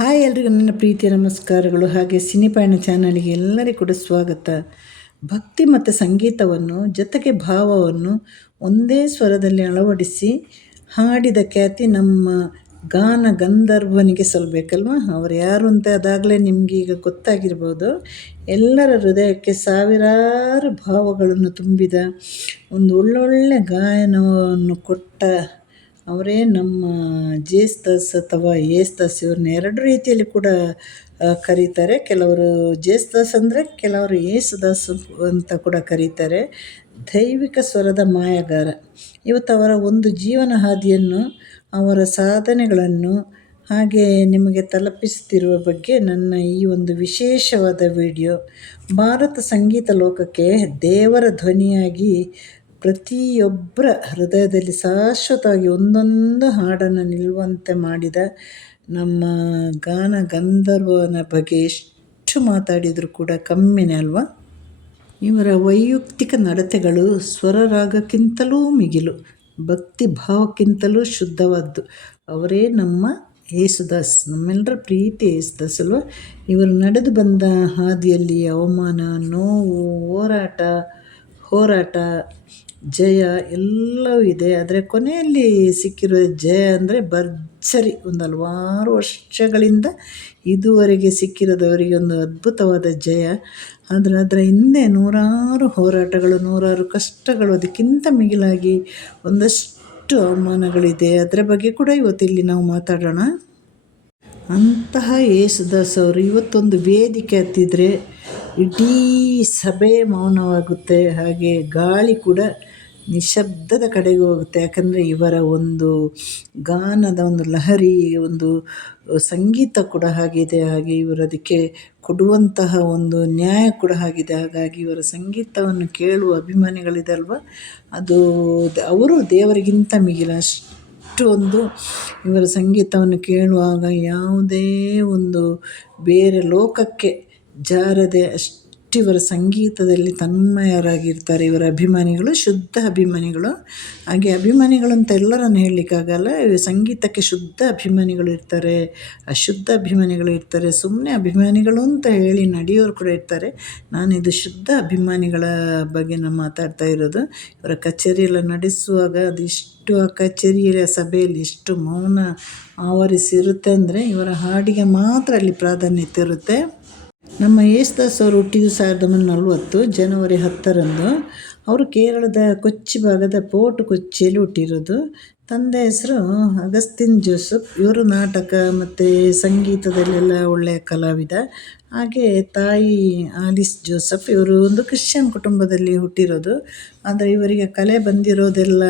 Hi ಎಲ್ರಿಗೂ ನನ್ನ ಪ್ರೀತಿಯ ನಮಸ್ಕಾರಗಳು. ಹಾಗೆ ಸಿನಿಪಾಯಣ ಚಾನಲ್ಗೆ ಎಲ್ಲರಿಗೂ ಕೂಡ ಸ್ವಾಗತ. ಭಕ್ತಿ ಮತ್ತು ಸಂಗೀತವನ್ನು, ಜೊತೆಗೆ ಭಾವವನ್ನು ಒಂದೇ ಸ್ವರದಲ್ಲಿ ಅಳವಡಿಸಿ ಹಾಡಿದ ಖ್ಯಾತಿ ನಮ್ಮ ಗಾನ ಗಂಧರ್ವನಿಗೆ ಸಲ್ಲಬೇಕಲ್ವ ಅವರು ಯಾರು ಅಂತ ಅದಾಗಲೇ ನಿಮಗೆ ಈಗ ಗೊತ್ತಾಗಿರ್ಬೋದು. ಎಲ್ಲರ ಹೃದಯಕ್ಕೆ ಸಾವಿರಾರು ಭಾವಗಳನ್ನು ತುಂಬಿದ ಒಂದು ಒಳ್ಳೊಳ್ಳೆ ಗಾಯನವನ್ನು ಕೊಟ್ಟ ಅವರೇ ನಮ್ಮ ಜೇಸ್ತಸ್ ಅಥವಾ ಏಸ್ತಸ್ ಇವ್ರನ್ನ ಎರಡು ರೀತಿಯಲ್ಲಿ ಕೂಡ ಕರೀತಾರೆ. ಕೆಲವರು ಜೇಸ್ತಸ್ ಅಂದರೆ ಕೆಲವರು ಏಸುದಾಸ್ ಅಂತ ಕೂಡ ಕರೀತಾರೆ. ದೈವಿಕ ಸ್ವರದ ಮಾಯಗಾರ. ಇವತ್ತು ಅವರ ಒಂದು ಜೀವನ ಹಾದಿಯನ್ನು, ಅವರ ಸಾಧನೆಗಳನ್ನು ಹಾಗೆ ನಿಮಗೆ ತಲುಪಿಸ್ತಿರುವ ಬಗ್ಗೆ ನನ್ನ ಈ ಒಂದು ವಿಶೇಷವಾದ ವಿಡಿಯೋ, ಭಾರತ ಸಂಗೀತ ಲೋಕಕ್ಕೆ ದೇವರ ಧ್ವನಿಯಾಗಿ ಪ್ರತಿಯೊಬ್ಬರ ಹೃದಯದಲ್ಲಿ ಶಾಶ್ವತವಾಗಿ ಒಂದೊಂದು ಹಾಡನ್ನು ನಿಲ್ಲುವಂತೆ ಮಾಡಿದ ನಮ್ಮ ಗಾನ ಗಂಧರ್ವನ ಬಗ್ಗೆ ಎಷ್ಟು ಮಾತಾಡಿದರೂ ಕೂಡ ಕಮ್ಮಿನೇ ಅಲ್ವಾ? ಇವರ ವೈಯಕ್ತಿಕ ನಡತೆಗಳು ಸ್ವರರಾಗಕ್ಕಿಂತಲೂ ಮಿಗಿಲು, ಭಕ್ತಿ ಭಾವಕ್ಕಿಂತಲೂ ಶುದ್ಧವಾದ್ದು. ಅವರೇ ನಮ್ಮ ಯೇಸುದಾಸ್ ನಮ್ಮೆಲ್ಲರ ಪ್ರೀತಿ ಯೇಸುದಾಸ್ ಅಲ್ವಾ? ಇವರು ನಡೆದು ಬಂದ ಹಾದಿಯಲ್ಲಿ ಅವಮಾನ, ನೋವು, ಹೋರಾಟ ಹೋರಾಟ ಜಯ ಎಲ್ಲವೂ ಇದೆ. ಆದರೆ ಕೊನೆಯಲ್ಲಿ ಸಿಕ್ಕಿರೋ ಜಯ ಅಂದರೆ ಭರ್ಜರಿ. ಒಂದು ಹಲವಾರು ವರ್ಷಗಳಿಂದ ಇದುವರೆಗೆ ಸಿಕ್ಕಿರೋದವರಿಗೆ ಒಂದು ಅದ್ಭುತವಾದ ಜಯ. ಆದರೆ ಅದರ ಹಿಂದೆ ನೂರಾರು ಹೋರಾಟಗಳು, ನೂರಾರು ಕಷ್ಟಗಳು, ಅದಕ್ಕಿಂತ ಮಿಗಿಲಾಗಿ ಒಂದಷ್ಟು ಅವಮಾನಗಳಿದೆ. ಅದರ ಬಗ್ಗೆ ಕೂಡ ಇವತ್ತು ಇಲ್ಲಿ ನಾವು ಮಾತಾಡೋಣ. ಅಂತಹ ಯೇಸುದಾಸ್ ಅವರು ಇವತ್ತೊಂದು ವೇದಿಕೆ ಹತ್ತಿದ್ರೆ ಇಡೀ ಸಭೆ ಮೌನವಾಗುತ್ತೆ. ಹಾಗೆ ಗಾಳಿ ಕೂಡ ನಿಶಬ್ದದ ಕಡೆಗೆ ಹೋಗುತ್ತೆ. ಯಾಕಂದರೆ ಇವರ ಒಂದು ಗಾನದ ಒಂದು ಲಹರಿ, ಒಂದು ಸಂಗೀತ ಕೂಡ ಹಾಗಿದೆ. ಹಾಗೆ ಇವರು ಅದಕ್ಕೆ ಕೊಡುವಂತಹ ಒಂದು ನ್ಯಾಯ ಕೂಡ ಆಗಿದೆ ಹಾಗಾಗಿ ಇವರ ಸಂಗೀತವನ್ನು ಕೇಳುವ ಅಭಿಮಾನಿಗಳಿದಲ್ವ? ಅದು ಅವರು ದೇವರಿಗಿಂತ ಮಿಗಿಲ ಅಷ್ಟು ಒಂದು ಇವರ ಸಂಗೀತವನ್ನು ಕೇಳುವಾಗ ಯಾವುದೇ ಒಂದು ಬೇರೆ ಲೋಕಕ್ಕೆ ಜಾರದೆ ಅಷ್ಟು ಇವರ ಸಂಗೀತದಲ್ಲಿ ತನ್ಮಯರಾಗಿರ್ತಾರೆ ಇವರ ಅಭಿಮಾನಿಗಳು, ಶುದ್ಧ ಅಭಿಮಾನಿಗಳು. ಹಾಗೆ ಅಭಿಮಾನಿಗಳು ಅಂತ ಎಲ್ಲರನ್ನು ಹೇಳಲಿಕ್ಕಾಗಲ್ಲ ಸಂಗೀತಕ್ಕೆ ಶುದ್ಧ ಅಭಿಮಾನಿಗಳು ಇರ್ತಾರೆ, ಅಶುದ್ಧ ಅಭಿಮಾನಿಗಳು ಇರ್ತಾರೆ ಸುಮ್ಮನೆ ಅಭಿಮಾನಿಗಳು ಅಂತ ಹೇಳಿ ನಡೆಯೋರು ಕೂಡ ಇರ್ತಾರೆ. ನಾನು ಇದು ಶುದ್ಧ ಅಭಿಮಾನಿಗಳ ಬಗ್ಗೆ ನಾನು ಮಾತಾಡ್ತಾ ಇರೋದು. ಇವರ ಕಚೇರಿಯೆಲ್ಲ ನಡೆಸುವಾಗ ಅದೆಷ್ಟು, ಆ ಕಚೇರಿಯ ಸಭೆಯಲ್ಲಿ ಎಷ್ಟು ಮೌನ ಆವರಿಸಿರುತ್ತೆ ಅಂದರೆ, ಇವರ ಹಾಡಿಗೆ ಮಾತ್ರ ಅಲ್ಲಿ ಪ್ರಾಧಾನ್ಯತೆ ಇರುತ್ತೆ. ನಮ್ಮ ಯೇಸುದಾಸ್ ಅವರು ಹುಟ್ಟಿದ್ದು ಸಾವಿರದ ಒಂಬೈನೂರ ನಲವತ್ತು ಜನವರಿ ಹತ್ತರಂದು ಅವರು ಕೇರಳದ ಕೊಚ್ಚಿ ಭಾಗದ ಪೋರ್ಟ್ ಕೊಚ್ಚಿಯಲ್ಲಿ ಹುಟ್ಟಿರೋದು. ತಂದೆ ಹೆಸರು ಅಗಸ್ತಿನ್ ಜೋಸಫ್. ಇವರು ನಾಟಕ ಮತ್ತು ಸಂಗೀತದಲ್ಲೆಲ್ಲ ಒಳ್ಳೆಯ ಕಲಾವಿದ. ಹಾಗೆ ತಾಯಿ ಆಲಿಸ್ ಜೋಸಫ್ ಇವರು ಒಂದು ಕ್ರಿಶ್ಚಿಯನ್ ಕುಟುಂಬದಲ್ಲಿ ಹುಟ್ಟಿರೋದು. ಆದರೆ ಇವರಿಗೆ ಕಲೆ ಬಂದಿರೋದೆಲ್ಲ,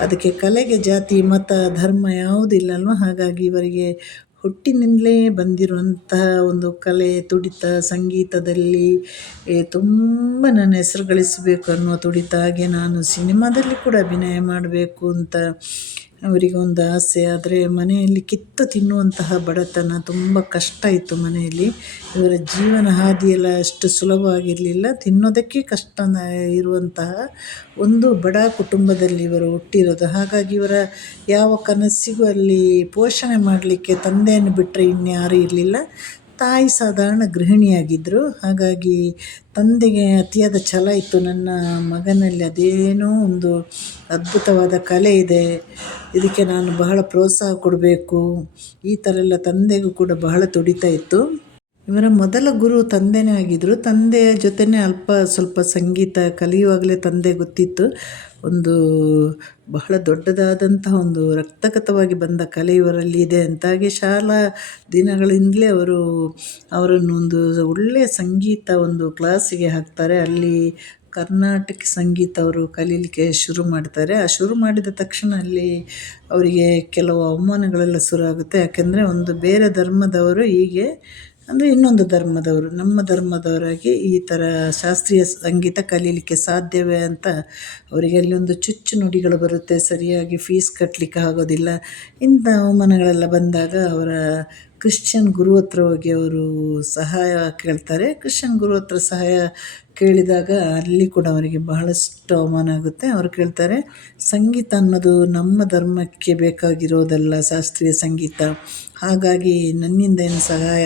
ಅದಕ್ಕೆ ಕಲೆಗೆ ಜಾತಿ, ಮತ, ಧರ್ಮ ಯಾವುದಿಲ್ಲ ಅಲ್ವ? ಹಾಗಾಗಿ ಇವರಿಗೆ ಹುಟ್ಟಿನಿಂದಲೇ ಬಂದಿರುವಂತಹ ಒಂದು ಕಲೆ, ತುಡಿತ ಸಂಗೀತದಲ್ಲಿ ತುಂಬ ನನ್ನ ಹೆಸರು ಗಳಿಸಬೇಕು ಅನ್ನುವ ತುಡಿತ ಹಾಗೆ ನಾನು ಸಿನಿಮಾದಲ್ಲಿ ಕೂಡ ಅಭಿನಯ ಮಾಡಬೇಕು ಅಂತ ಅವರಿಗೆ ಒಂದು ಆಸೆ ಆದರೆ ಮನೆಯಲ್ಲಿ ಕಿತ್ತು ತಿನ್ನುವಂತಹ ಬಡತನ ತುಂಬ ಕಷ್ಟ ಇತ್ತು ಮನೆಯಲ್ಲಿ. ಇವರ ಜೀವನ ಹಾದಿಯೆಲ್ಲ ಅಷ್ಟು ಸುಲಭವಾಗಿರಲಿಲ್ಲ. ತಿನ್ನೋದಕ್ಕೆ ಕಷ್ಟ ಇರುವಂತಹ ಒಂದು ಬಡ ಕುಟುಂಬದಲ್ಲಿ ಇವರು ಹುಟ್ಟಿರೋದು. ಹಾಗಾಗಿ ಇವರ ಯಾವ ಕನಸಿಗೂ ಅಲ್ಲಿ ಪೋಷಣೆ ಮಾಡಲಿಕ್ಕೆ ತಂದೆಯನ್ನು ಬಿಟ್ಟರೆ ಇನ್ಯಾರೂ ಇರಲಿಲ್ಲ. ತಾಯಿ ಸಾಧಾರಣ ಗೃಹಿಣಿಯಾಗಿದ್ದರು ಹಾಗಾಗಿ ತಂದೆಗೆ ಅತಿಯಾದ ಛಲ ಇತ್ತು. ನನ್ನ ಮಗನಲ್ಲಿ ಅದೇನೋ ಒಂದು ಅದ್ಭುತವಾದ ಕಲೆ ಇದೆ. ಇದಕ್ಕೆ ನಾನು ಬಹಳ ಪ್ರೋತ್ಸಾಹ ಕೊಡಬೇಕು. ಈ ಥರ ಎಲ್ಲ ತಂದೆಗೂ ಕೂಡ ಬಹಳ ತುಡಿತ ಇತ್ತು. ಇವರ ಮೊದಲ ಗುರು ತಂದೆನೇ ಆಗಿದ್ದರು ತಂದೆಯ ಜೊತೆನೇ ಅಲ್ಪ ಸ್ವಲ್ಪ ಸಂಗೀತ ಕಲಿಯುವಾಗಲೇ ತಂದೆ ಗೊತ್ತಿತ್ತು. ಒಂದು ಬಹಳ ದೊಡ್ಡದಾದಂತಹ ಒಂದು ರಕ್ತಗತವಾಗಿ ಬಂದ ಕಲೆ ಇವರಲ್ಲಿ ಇದೆ ಅಂತ. ಹಾಗೆ ಶಾಲಾ ದಿನಗಳಿಂದಲೇ ಅವರು ಅವರನ್ನು ಒಂದು ಒಳ್ಳೆಯ ಸಂಗೀತ ಒಂದು ಕ್ಲಾಸಿಗೆ ಹಾಕ್ತಾರೆ. ಅಲ್ಲಿ ಕರ್ನಾಟಕ ಸಂಗೀತ ಅವರು ಕಲೀಲಿಕ್ಕೆ ಶುರು ಮಾಡ್ತಾರೆ. ಆ ಶುರು ಮಾಡಿದ ತಕ್ಷಣ ಅಲ್ಲಿ ಅವರಿಗೆ ಕೆಲವು ಅವಮಾನಗಳೆಲ್ಲ ಶುರು ಆಗುತ್ತೆ. ಯಾಕೆಂದರೆ ಒಂದು ಬೇರೆ ಧರ್ಮದವರು ಹೀಗೆ ಅಂದರೆ ಇನ್ನೊಂದು ಧರ್ಮದವರು, ನಮ್ಮ ಧರ್ಮದವರಾಗಿ ಈ ಥರ ಶಾಸ್ತ್ರೀಯ ಸಂಗೀತ ಕಲೀಲಿಕ್ಕೆ ಸಾಧ್ಯವೇ ಅಂತ ಅವರಿಗೆ ಅಲ್ಲೊಂದು ಚುಚ್ಚು ನುಡಿಗಳು ಬರುತ್ತೆ, ಸರಿಯಾಗಿ ಫೀಸ್ ಕಟ್ಟಲಿಕ್ಕೆ ಆಗೋದಿಲ್ಲ. ಇಂಥ ಅವಮಾನಗಳೆಲ್ಲ ಬಂದಾಗ ಅವರ ಕ್ರಿಶ್ಚಿಯನ್ ಗುರು ಹತ್ರ ಹೋಗಿ ಅವರು ಸಹಾಯ ಕೇಳ್ತಾರೆ. ಕ್ರಿಶ್ಚಿಯನ್ ಗುರು ಹತ್ರ ಸಹಾಯ ಕೇಳಿದಾಗ ಅಲ್ಲಿ ಕೂಡ ಅವರಿಗೆ ಬಹಳಷ್ಟು ಅವಮಾನ ಆಗುತ್ತೆ. ಅವರು ಕೇಳ್ತಾರೆ, ಸಂಗೀತ ಅನ್ನೋದು ನಮ್ಮ ಧರ್ಮಕ್ಕೆ ಬೇಕಾಗಿರೋದಲ್ಲ ಶಾಸ್ತ್ರೀಯ ಸಂಗೀತ. ಹಾಗಾಗಿ ನನ್ನಿಂದ ಏನು ಸಹಾಯ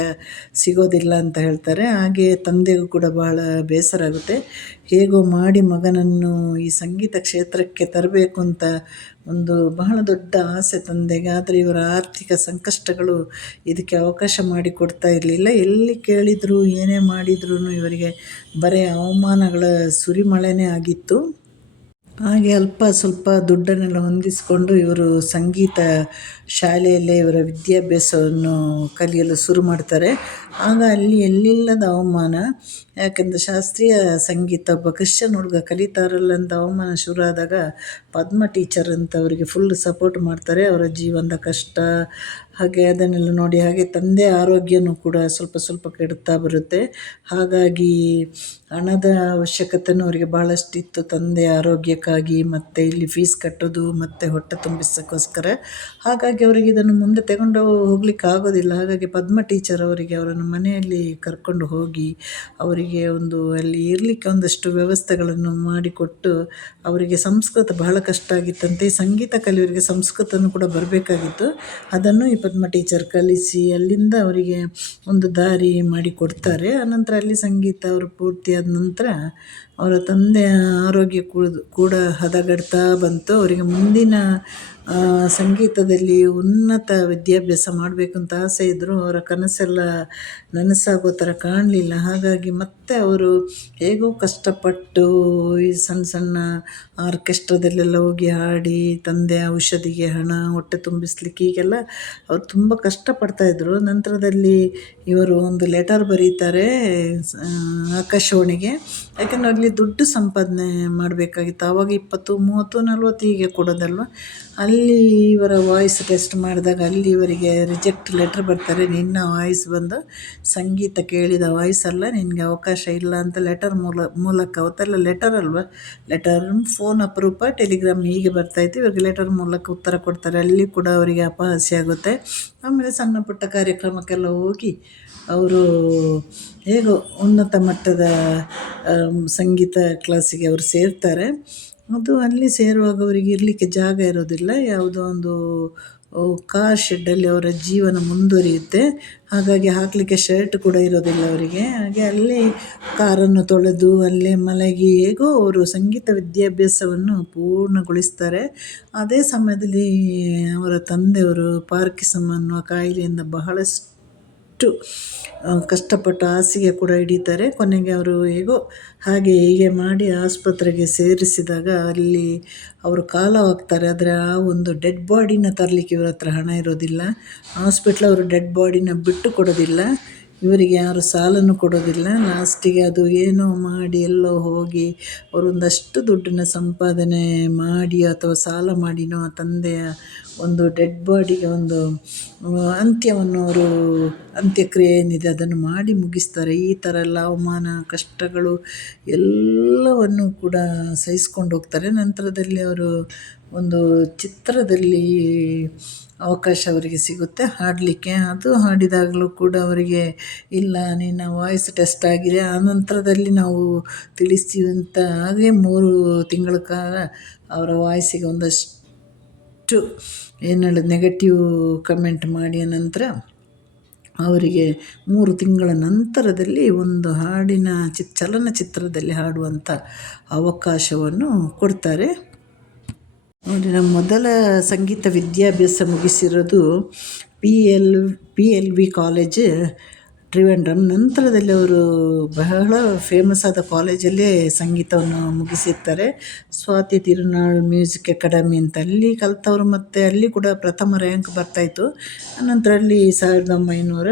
ಸಿಗೋದಿಲ್ಲ ಅಂತ ಹೇಳ್ತಾರೆ. ಹಾಗೆ ತಂದೆಗೂ ಕೂಡ ಬಹಳ ಬೇಸರ ಆಗುತ್ತೆ. ಹೇಗೋ ಮಾಡಿ ಮಗನನ್ನು ಈ ಸಂಗೀತ ಕ್ಷೇತ್ರಕ್ಕೆ ತರಬೇಕು ಅಂತ ಒಂದು ಬಹಳ ದೊಡ್ಡ ಆಸೆ ತಂದೆಗೆ. ಆದರೆ ಇವರ ಆರ್ಥಿಕ ಸಂಕಷ್ಟಗಳು ಇದಕ್ಕೆ ಅವಕಾಶ ಮಾಡಿಕೊಡ್ತಾ ಇರಲಿಲ್ಲ. ಎಲ್ಲಿ ಕೇಳಿದರೂ, ಏನೇ ಮಾಡಿದ್ರೂ ಇವರಿಗೆ ಬರೀ ಅವಮಾನಗಳ ಸುರಿಮಳೆನೇ ಆಗಿತ್ತು. ಹಾಗೆ ಅಲ್ಪ ಸ್ವಲ್ಪ ದುಡ್ಡನ್ನೆಲ್ಲ ಹೊಂದಿಸಿಕೊಂಡು ಇವರು ಸಂಗೀತ ಶಾಲೆಯಲ್ಲೇ ಇವರ ವಿದ್ಯಾಭ್ಯಾಸವನ್ನು ಕಲಿಯಲು ಶುರು ಮಾಡ್ತಾರೆ. ಆಗ ಅಲ್ಲಿ ಎಲ್ಲಿಲ್ಲದ ಅವಮಾನ? ಯಾಕೆಂದರೆ ಶಾಸ್ತ್ರೀಯ ಸಂಗೀತ, ಒಬ್ಬ ಕ್ರಿಶ್ಚನ್ ಹುಡುಗ ಕಲಿತಾರಲ್ಲ ಅಂತ ಅವಮಾನ ಶುರು ಆದಾಗ ಪದ್ಮ ಟೀಚರ್ ಅಂತ ಅವರಿಗೆ ಫುಲ್ ಸಪೋರ್ಟ್ ಮಾಡ್ತಾರೆ. ಅವರ ಜೀವನದ ಕಷ್ಟ, ಹಾಗೆ ಅದನ್ನೆಲ್ಲ ನೋಡಿ ಹಾಗೆ ತಂದೆ ಆರೋಗ್ಯನೂ ಕೂಡ ಸ್ವಲ್ಪ ಸ್ವಲ್ಪ ಕೆಡ್ತಾ ಬರುತ್ತೆ. ಹಾಗಾಗಿ ಹಣದ ಅವಶ್ಯಕತೆಯೂ ಅವರಿಗೆ ಭಾಳಷ್ಟಿತ್ತು ತಂದೆ ಆರೋಗ್ಯಕ್ಕಾಗಿ ಮತ್ತು ಇಲ್ಲಿ ಫೀಸ್ ಕಟ್ಟೋದು, ಮತ್ತು ಹೊಟ್ಟೆ ತುಂಬಿಸೋಕ್ಕೋಸ್ಕರ. ಹಾಗಾಗಿ ಅವರಿಗೆ ಇದನ್ನು ಮುಂದೆ ತಗೊಂಡು ಹೋಗ್ಲಿಕ್ಕೆ ಆಗೋದಿಲ್ಲ. ಹಾಗಾಗಿ ಪದ್ಮ ಟೀಚರ್ ಅವರಿಗೆ ಅವರನ್ನು ಮನೆಯಲ್ಲಿ ಕರ್ಕೊಂಡು ಹೋಗಿ ಅವರಿಗೆ ಒಂದು ಅಲ್ಲಿ ಇರಲಿಕ್ಕೆ ಒಂದಷ್ಟು ವ್ಯವಸ್ಥೆಗಳನ್ನು ಮಾಡಿಕೊಟ್ಟು ಅವರಿಗೆ ಸಂಸ್ಕೃತ ಬಹಳ ಕಷ್ಟ ಆಗಿತ್ತಂತೆ. ಸಂಗೀತ ಕಲಿಯೋರಿಗೆ ಸಂಸ್ಕೃತನೂ ಕೂಡ ಬರಬೇಕಾಗಿತ್ತು. ಅದನ್ನು ಈ ಪದ್ಮ ಟೀಚರ್ ಕಲಿಸಿ ಅಲ್ಲಿಂದ ಅವರಿಗೆ ಒಂದು ದಾರಿ ಮಾಡಿಕೊಡ್ತಾರೆ. ಆನಂತರ ಅಲ್ಲಿ ಸಂಗೀತ ಅವರು ಪೂರ್ತಿಯಾದ ನಂತರ ಅವರ ತಂದೆ ಆರೋಗ್ಯ ಕೂಡ ಹದಗೆಡ್ತಾ ಬಂತು. ಅವರಿಗೆ ಮುಂದಿನ ಸಂಗೀತದಲ್ಲಿ ಉನ್ನತ ವಿದ್ಯಾಭ್ಯಾಸ ಮಾಡಬೇಕು ಅಂತ ಆಸೆ ಇದ್ದರೂ ಅವರ ಕನಸೆಲ್ಲ ನನಸಾಗೋ ಥರ ಕಾಣಲಿಲ್ಲ. ಹಾಗಾಗಿ ಮತ್ತೆ ಅವರು ಹೇಗೋ ಕಷ್ಟಪಟ್ಟು ಈ ಸಣ್ಣ ಸಣ್ಣ ಆರ್ಕೆಸ್ಟ್ರಾದಲ್ಲೆಲ್ಲ ಹೋಗಿ ಹಾಡಿ, ತಂದೆ ಔಷಧಿಗೆ ಹಣ, ಹೊಟ್ಟೆ ತುಂಬಿಸ್ಲಿಕ್ಕೆ ಹೀಗೆಲ್ಲ ಅವ್ರು ತುಂಬ ಕಷ್ಟಪಡ್ತಾಯಿದ್ರು ನಂತರದಲ್ಲಿ ಇವರು ಒಂದು ಲೆಟರ್ ಬರೀತಾರೆ ಆಕಾಶವಾಣಿಗೆ. ಯಾಕೆಂದ್ರೆ ದುಡ್ಡು ಸಂಪಾದನೆ ಮಾಡಬೇಕಾಗಿತ್ತು. ಆವಾಗ ಇಪ್ಪತ್ತು ಮೂವತ್ತು ನಲ್ವತ್ತು ಹೀಗೆ ಕೊಡೋದಲ್ವ? ಅಲ್ಲಿ ಇವರ ವಾಯ್ಸ್ ಟೆಸ್ಟ್ ಮಾಡಿದಾಗ ಅಲ್ಲಿ ಇವರಿಗೆ ರಿಜೆಕ್ಟ್ ಲೆಟ್ರ್ ಬರ್ತಾರೆ. ನಿನ್ನ ವಾಯ್ಸ್ ಬಂದು ಸಂಗೀತ ಕೇಳಿದ ವಾಯ್ಸ್ ಅಲ್ಲ, ನಿನಗೆ ಅವಕಾಶ ಇಲ್ಲ ಅಂತ ಲೆಟರ್ ಮೂಲ, ಮೂಲಕ ಅವತ್ತೆಲ್ಲ ಲೆಟರ್ ಅಲ್ವ? ಲೆಟರ್ ಫೋನ್ ಅಪರೂಪ ಟೆಲಿಗ್ರಾಮ್ ಹೀಗೆ ಬರ್ತಾಯಿತ್ತು ಇವಾಗ ಲೆಟರ್ ಮೂಲಕ ಉತ್ತರ ಕೊಡ್ತಾರೆ. ಅಲ್ಲಿ ಕೂಡ ಅವರಿಗೆ ಅಪಹಾಸ್ಯ ಆಗುತ್ತೆ. ಆಮೇಲೆ ಸಣ್ಣ ಪುಟ್ಟ ಕಾರ್ಯಕ್ರಮಕ್ಕೆಲ್ಲ ಹೋಗಿ ಅವರು ಹೇಗೋ ಉನ್ನತ ಮಟ್ಟದ ಸಂಗೀತ ಕ್ಲಾಸಿಗೆ ಅವರು ಸೇರ್ತಾರೆ. ಅದು ಅಲ್ಲಿ ಸೇರುವಾಗ ಅವರಿಗೆ ಇರಲಿಕ್ಕೆ ಜಾಗ ಇರೋದಿಲ್ಲ. ಯಾವುದೋ ಒಂದು ಕಾರ್ ಶೆಡ್ಡಲ್ಲಿ ಅವರ ಜೀವನ ಮುಂದುವರಿಯುತ್ತೆ. ಹಾಗಾಗಿ ಹಾಕಲಿಕ್ಕೆ ಶರ್ಟ್ ಕೂಡ ಇರೋದಿಲ್ಲ ಅವರಿಗೆ. ಹಾಗೆ ಅಲ್ಲಿ ಕಾರನ್ನು ತೊಳೆದು ಅಲ್ಲೇ ಮಲಗಿ ಹೇಗೋ ಅವರು ಸಂಗೀತ ವಿದ್ಯಾಭ್ಯಾಸವನ್ನು ಪೂರ್ಣಗೊಳಿಸ್ತಾರೆ. ಅದೇ ಸಮಯದಲ್ಲಿ ಅವರ ತಂದೆಯವರು ಪಾರ್ಕಿಸಮ್ ಅನ್ನುವ ಕಾಯಿಲೆಯಿಂದ ಬಹಳಷ್ಟು ಕಷ್ಟಪಟ್ಟು ಹಾಸಿಗೆ ಕೂಡ ಹಿಡಿತಾರೆ. ಕೊನೆಗೆ ಅವರು ಹೇಗೋ ಹಾಗೆ ಹೀಗೆ ಮಾಡಿ ಆಸ್ಪತ್ರೆಗೆ ಸೇರಿಸಿದಾಗ ಅಲ್ಲಿ ಅವರು ಕಾಲವಾಗ್ತಾರೆ. ಆದರೆ ಆ ಒಂದು ಡೆಡ್ ಬಾಡಿನ ತರಲಿಕ್ಕೆ ಇವ್ರ ಹತ್ರ ಹಣ ಇರೋದಿಲ್ಲ. ಹಾಸ್ಪಿಟ್ಲ್ ಅವರು ಡೆಡ್ ಬಾಡಿನ ಬಿಟ್ಟು ಕೊಡೋದಿಲ್ಲ. ಇವರಿಗೆ ಯಾರು ಸಾಲನ್ನು ಕೊಡೋದಿಲ್ಲ. ಲಾಸ್ಟಿಗೆ ಅದು ಏನೋ ಮಾಡಿ ಎಲ್ಲೋ ಹೋಗಿ ಅವರೊಂದಷ್ಟು ದುಡ್ಡನ್ನು ಸಂಪಾದನೆ ಮಾಡಿ ಅಥವಾ ಸಾಲ ಮಾಡಿನೋ ಆ ತಂದೆಯ ಒಂದು ಡೆಡ್ ಬಾಡಿಗೆ ಒಂದು ಅಂತ್ಯವನ್ನು ಅವರು ಅಂತ್ಯಕ್ರಿಯೆ ಏನಿದೆ ಅದನ್ನು ಮಾಡಿ ಮುಗಿಸ್ತಾರೆ. ಈ ಥರ ಎಲ್ಲ ಅವಮಾನ, ಕಷ್ಟಗಳು ಎಲ್ಲವನ್ನು ಕೂಡ ಸಹಿಸ್ಕೊಂಡು ಹೋಗ್ತಾರೆ. ನಂತರದಲ್ಲಿ ಅವರು ಒಂದು ಚಿತ್ರದಲ್ಲಿ ಅವಕಾಶ ಅವರಿಗೆ ಸಿಗುತ್ತೆ. ಹಾಡಲಿಕ್ಕೆ ಅದು ಹಾಡಿದಾಗಲೂ ಕೂಡ ಅವರಿಗೆ, ಇಲ್ಲ, ನಿನ್ನ ವಾಯ್ಸ್ ಟೆಸ್ಟ್ ಆಗಿದೆ. ಆ ನಂತರದಲ್ಲಿ ನಾವು ತಿಳಿಸ್ತೀವಿ ಅಂತ ಹಾಗೆ ಮೂರು ತಿಂಗಳ ಕಾಲ ಅವರ ವಾಯ್ಸಿಗೆ ಒಂದಷ್ಟು ಏನು ಹೇಳೋದು ನೆಗೆಟಿವ್ ಕಮೆಂಟ್ ಮಾಡಿ ನಂತರ ಅವರಿಗೆ ಮೂರು ತಿಂಗಳ ನಂತರದಲ್ಲಿ ಒಂದು ಹಾಡಿನ ಚಿ, ಚಲನಚಿತ್ರದಲ್ಲಿ ಹಾಡುವಂಥ ಅವಕಾಶವನ್ನು ಕೊಡ್ತಾರೆ. ನೋಡಿ, ನಮ್ಮ ಮೊದಲ ಸಂಗೀತ ವಿದ್ಯಾಭ್ಯಾಸ ಮುಗಿಸಿರೋದು P L P L V college Trivandrum ನಂತರದಲ್ಲಿ ಅವರು ಬಹಳ ಫೇಮಸ್ ಆದ ಕಾಲೇಜಲ್ಲೇ ಸಂಗೀತವನ್ನು ಮುಗಿಸಿರ್ತಾರೆ. ಸ್ವಾತಿ ತಿರುನಾಳ್ ಮ್ಯೂಸಿಕ್ ಅಕಾಡೆಮಿ ಅಂತ ಅಲ್ಲಿ ಕಲಿತವ್ರು ಮತ್ತು ಅಲ್ಲಿ ಕೂಡ ಪ್ರಥಮ ರ್ಯಾಂಕ್ ಬರ್ತಾಯಿತ್ತು ಆನಂತರ ಅಲ್ಲಿ ಸಾವಿರದ ಒಂಬೈನೂರ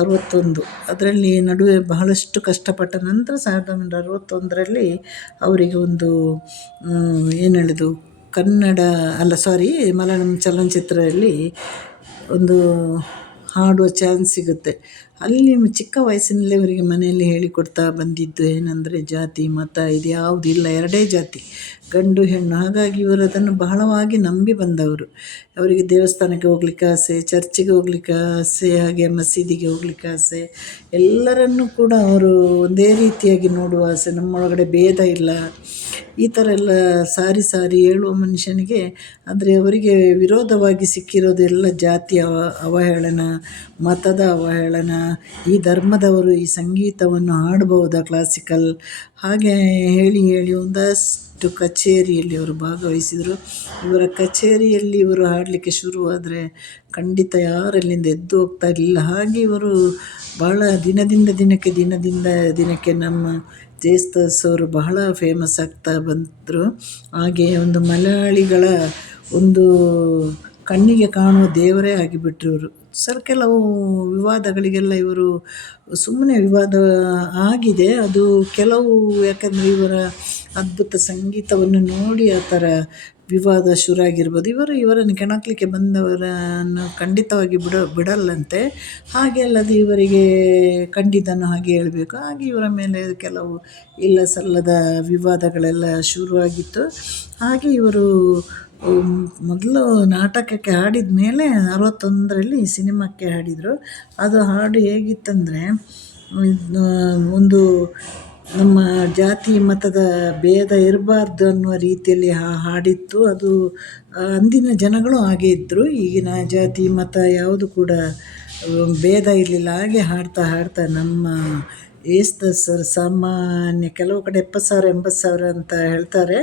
ಅರವತ್ತೊಂದು. ಅದರಲ್ಲಿ ನಡುವೆ ಬಹಳಷ್ಟು ಕಷ್ಟಪಟ್ಟ ನಂತರ ಸಾವಿರದ ಒಂಬೈನೂರ ಅರವತ್ತೊಂದರಲ್ಲಿ ಅವರಿಗೆ ಒಂದು ಏನು ಹೇಳೋದು ಕನ್ನಡ, ಅಲ್ಲ ಸಾರಿ ಮಲಯಾಳಂ ಚಲನಚಿತ್ರದಲ್ಲಿ ಒಂದು ಹಾಡುವ ಚಾನ್ಸ್ ಸಿಗುತ್ತೆ. ಅಲ್ಲಿ ಚಿಕ್ಕ ವಯಸ್ಸಿನಲ್ಲೇ ಅವರಿಗೆ ಮನೆಯಲ್ಲಿ ಹೇಳಿಕೊಡ್ತಾ ಬಂದಿದ್ದು ಏನಂದರೆ ಜಾತಿ, ಮತ ಇದು ಯಾವುದಿಲ್ಲ ಎರಡೇ ಜಾತಿ, ಗಂಡು, ಹೆಣ್ಣು. ಹಾಗಾಗಿ ಇವರು ಅದನ್ನು ಬಹಳವಾಗಿ ನಂಬಿ ಬಂದವರು. ಅವರಿಗೆ ದೇವಸ್ಥಾನಕ್ಕೆ ಹೋಗ್ಲಿಕ್ಕೆ ಆಸೆ, ಚರ್ಚಿಗೆ ಹೋಗ್ಲಿಕ್ಕೆ ಆಸೆ, ಹಾಗೆ ಮಸೀದಿಗೆ ಹೋಗ್ಲಿಕ್ಕೆ ಆಸೆ, ಎಲ್ಲರನ್ನೂ ಕೂಡ ಅವರು ಒಂದೇ ರೀತಿಯಾಗಿ ನೋಡುವ ಆಸೆ. ನಮ್ಮೊಳಗಡೆ ಭೇದ ಇಲ್ಲ. ಈ ಥರ ಎಲ್ಲ ಸಾರಿ ಸಾರಿ ಹೇಳುವ ಮನುಷ್ಯನಿಗೆ ಅಂದರೆ ಅವರಿಗೆ ವಿರೋಧವಾಗಿ ಸಿಕ್ಕಿರೋದೆಲ್ಲ ಜಾತಿ ಜಾತಿಯ ಅವಹೇಳನ, ಮತದ ಅವಹೇಳನ, ಈ ಧರ್ಮದವರು ಈ ಸಂಗೀತವನ್ನು ಹಾಡಬಹುದಾ ಕ್ಲಾಸಿಕಲ್ ಹಾಗೆ ಹೇಳಿ ಹೇಳಿ ಒಂದಷ್ಟು ಕಚೇರಿಯಲ್ಲಿ ಅವರು ಭಾಗವಹಿಸಿದರು. ಇವರ ಕಚೇರಿಯಲ್ಲಿ ಇವರು ಹಾಡಲಿಕ್ಕೆ ಶುರುವಾದರೆ ಖಂಡಿತ ಯಾರಲ್ಲಿಂದ ಎದ್ದು ಹೋಗ್ತಾ ಇರಲಿಲ್ಲ. ಹಾಗೆ ಇವರು ಭಾಳ ದಿನದಿಂದ ದಿನಕ್ಕೆ ದಿನದಿಂದ ದಿನಕ್ಕೆ ನಮ್ಮ ಜೇಸ್ತಸ್ ಅವರು ಬಹಳ ಫೇಮಸ್ ಆಗ್ತಾ ಬಂದರು. ಹಾಗೆ ಒಂದು ಮಲಯಾಳಿಗಳ ಒಂದು ಕಣ್ಣಿಗೆ ಕಾಣುವ ದೇವರೇ ಆಗಿಬಿಟ್ರು ಇವರು. ಸರ್, ಕೆಲವು ವಿವಾದಗಳಿಗೆಲ್ಲ ಇವರು ಸುಮ್ಮನೆ ವಿವಾದ ಆಗಿದೆ. ಅದು ಕೆಲವು ಯಾಕಂದರೆ ಇವರ ಅದ್ಭುತ ಸಂಗೀತವನ್ನು ನೋಡಿ ಆ ಥರ ವಿವಾದ ಶುರುವಾಗಿರ್ಬೋದು. ಇವರು, ಇವರನ್ನು ಕೆಣಕಲಿಕ್ಕೆ ಬಂದವರನ್ನು ಖಂಡಿತವಾಗಿ ಬಿಡ, ಬಿಡಲ್ಲಂತೆ. ಹಾಗೆ ಅಲ್ಲದೆ ಇವರಿಗೆ ಕಂಡಿದ್ದನ್ನು ಹಾಗೆ ಹೇಳಬೇಕು. ಹಾಗೆ ಇವರ ಮೇಲೆ ಕೆಲವು ಇಲ್ಲ ಸಲ್ಲದ ವಿವಾದಗಳೆಲ್ಲ ಶುರುವಾಗಿತ್ತು. ಹಾಗೆ ಇವರು ಮೊದಲು ನಾಟಕಕ್ಕೆ ಹಾಡಿದ ಮೇಲೆ ಅರವತ್ತೊಂದರಲ್ಲಿ ಸಿನಿಮಾಕ್ಕೆ ಹಾಡಿದರು. ಅದು ಹಾಡು ಹೇಗಿತ್ತಂದರೆ ಒಂದು ನಮ್ಮ ಜಾತಿ ಮತದ ಭೇದ ಇರಬಾರ್ದು ಅನ್ನುವ ರೀತಿಯಲ್ಲಿ ಹಾಡಿತ್ತು. ಅದು ಅಂದಿನ ಜನಗಳು ಹಾಗೆ ಇದ್ದರು ಈಗಿನ ಜಾತಿ ಮತ ಯಾವುದು ಕೂಡ ಭೇದ ಇರಲಿಲ್ಲ. ಹಾಗೆ ಹಾಡ್ತಾ ಹಾಡ್ತಾ ನಮ್ಮ ಏಸ್ದ ಸರ್, ಸಾಮಾನ್ಯ ಕೆಲವು ಕಡೆ ಎಪ್ಪತ್ತು ಸಾವಿರ ಎಂಬತ್ತು ಸಾವಿರ ಅಂತ ಹೇಳ್ತಾರೆ.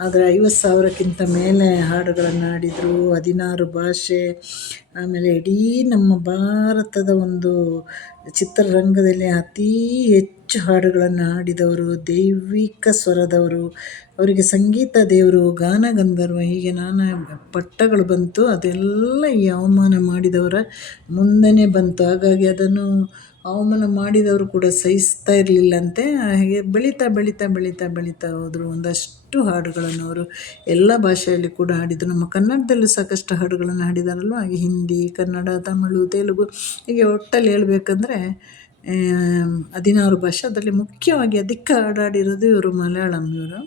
ಆದರೆ ಐವತ್ತು ಸಾವಿರಕ್ಕಿಂತ ಮೇಲೆ ಹಾಡುಗಳನ್ನು ಹಾಡಿದರು. ಹದಿನಾರು ಭಾಷೆ, ಆಮೇಲೆ ಇಡೀ ನಮ್ಮ ಭಾರತದ ಒಂದು ಚಿತ್ರರಂಗದಲ್ಲಿ ಅತೀ ಹೆಚ್ಚು ಹಾಡುಗಳನ್ನು ಹಾಡಿದವರು ದೈವಿಕ ಸ್ವರದವರು. ಅವರಿಗೆ ಸಂಗೀತ ದೇವರು, ಗಾನ ಗಂಧರ್ವ, ಹೀಗೆ ನಾನಾ ಪಟ್ಟಗಳು ಬಂತು. ಅದೆಲ್ಲ ಈ ಅವಮಾನ ಮಾಡಿದವರ ಮುಂದೆನೇ ಬಂತು. ಹಾಗಾಗಿ ಅದನ್ನು ಅವಮಾನ ಮಾಡಿದವರು ಕೂಡ ಸಹಿಸ್ತಾ ಇರಲಿಲ್ಲಂತೆ. ಹಾಗೆ ಬೆಳೀತಾ ಬೆಳೀತಾ ಬೆಳೀತಾ ಬೆಳೀತಾ ಹೋದರು. ಒಂದಷ್ಟು ಹಾಡುಗಳನ್ನು ಅವರು ಎಲ್ಲ ಭಾಷೆಯಲ್ಲಿ ಕೂಡ ಹಾಡಿದರು. ನಮ್ಮ ಕನ್ನಡದಲ್ಲೂ ಸಾಕಷ್ಟು ಹಾಡುಗಳನ್ನು ಹಾಡಿದಾರಲ್ವ? ಹಾಗೆ ಹಿಂದಿ, ಕನ್ನಡ, ತಮಿಳು, ತೆಲುಗು. ಹೀಗೆ ಒಟ್ಟಲ್ಲಿ ಹೇಳ್ಬೇಕಂದ್ರೆ ಹದಿನಾರು ಭಾಷೆ. ಅದರಲ್ಲಿ ಮುಖ್ಯವಾಗಿ ಅಧಿಕ ಹಾಡಾಡಿರೋದು ಇವರು ಮಲಯಾಳಂ ಇವರು.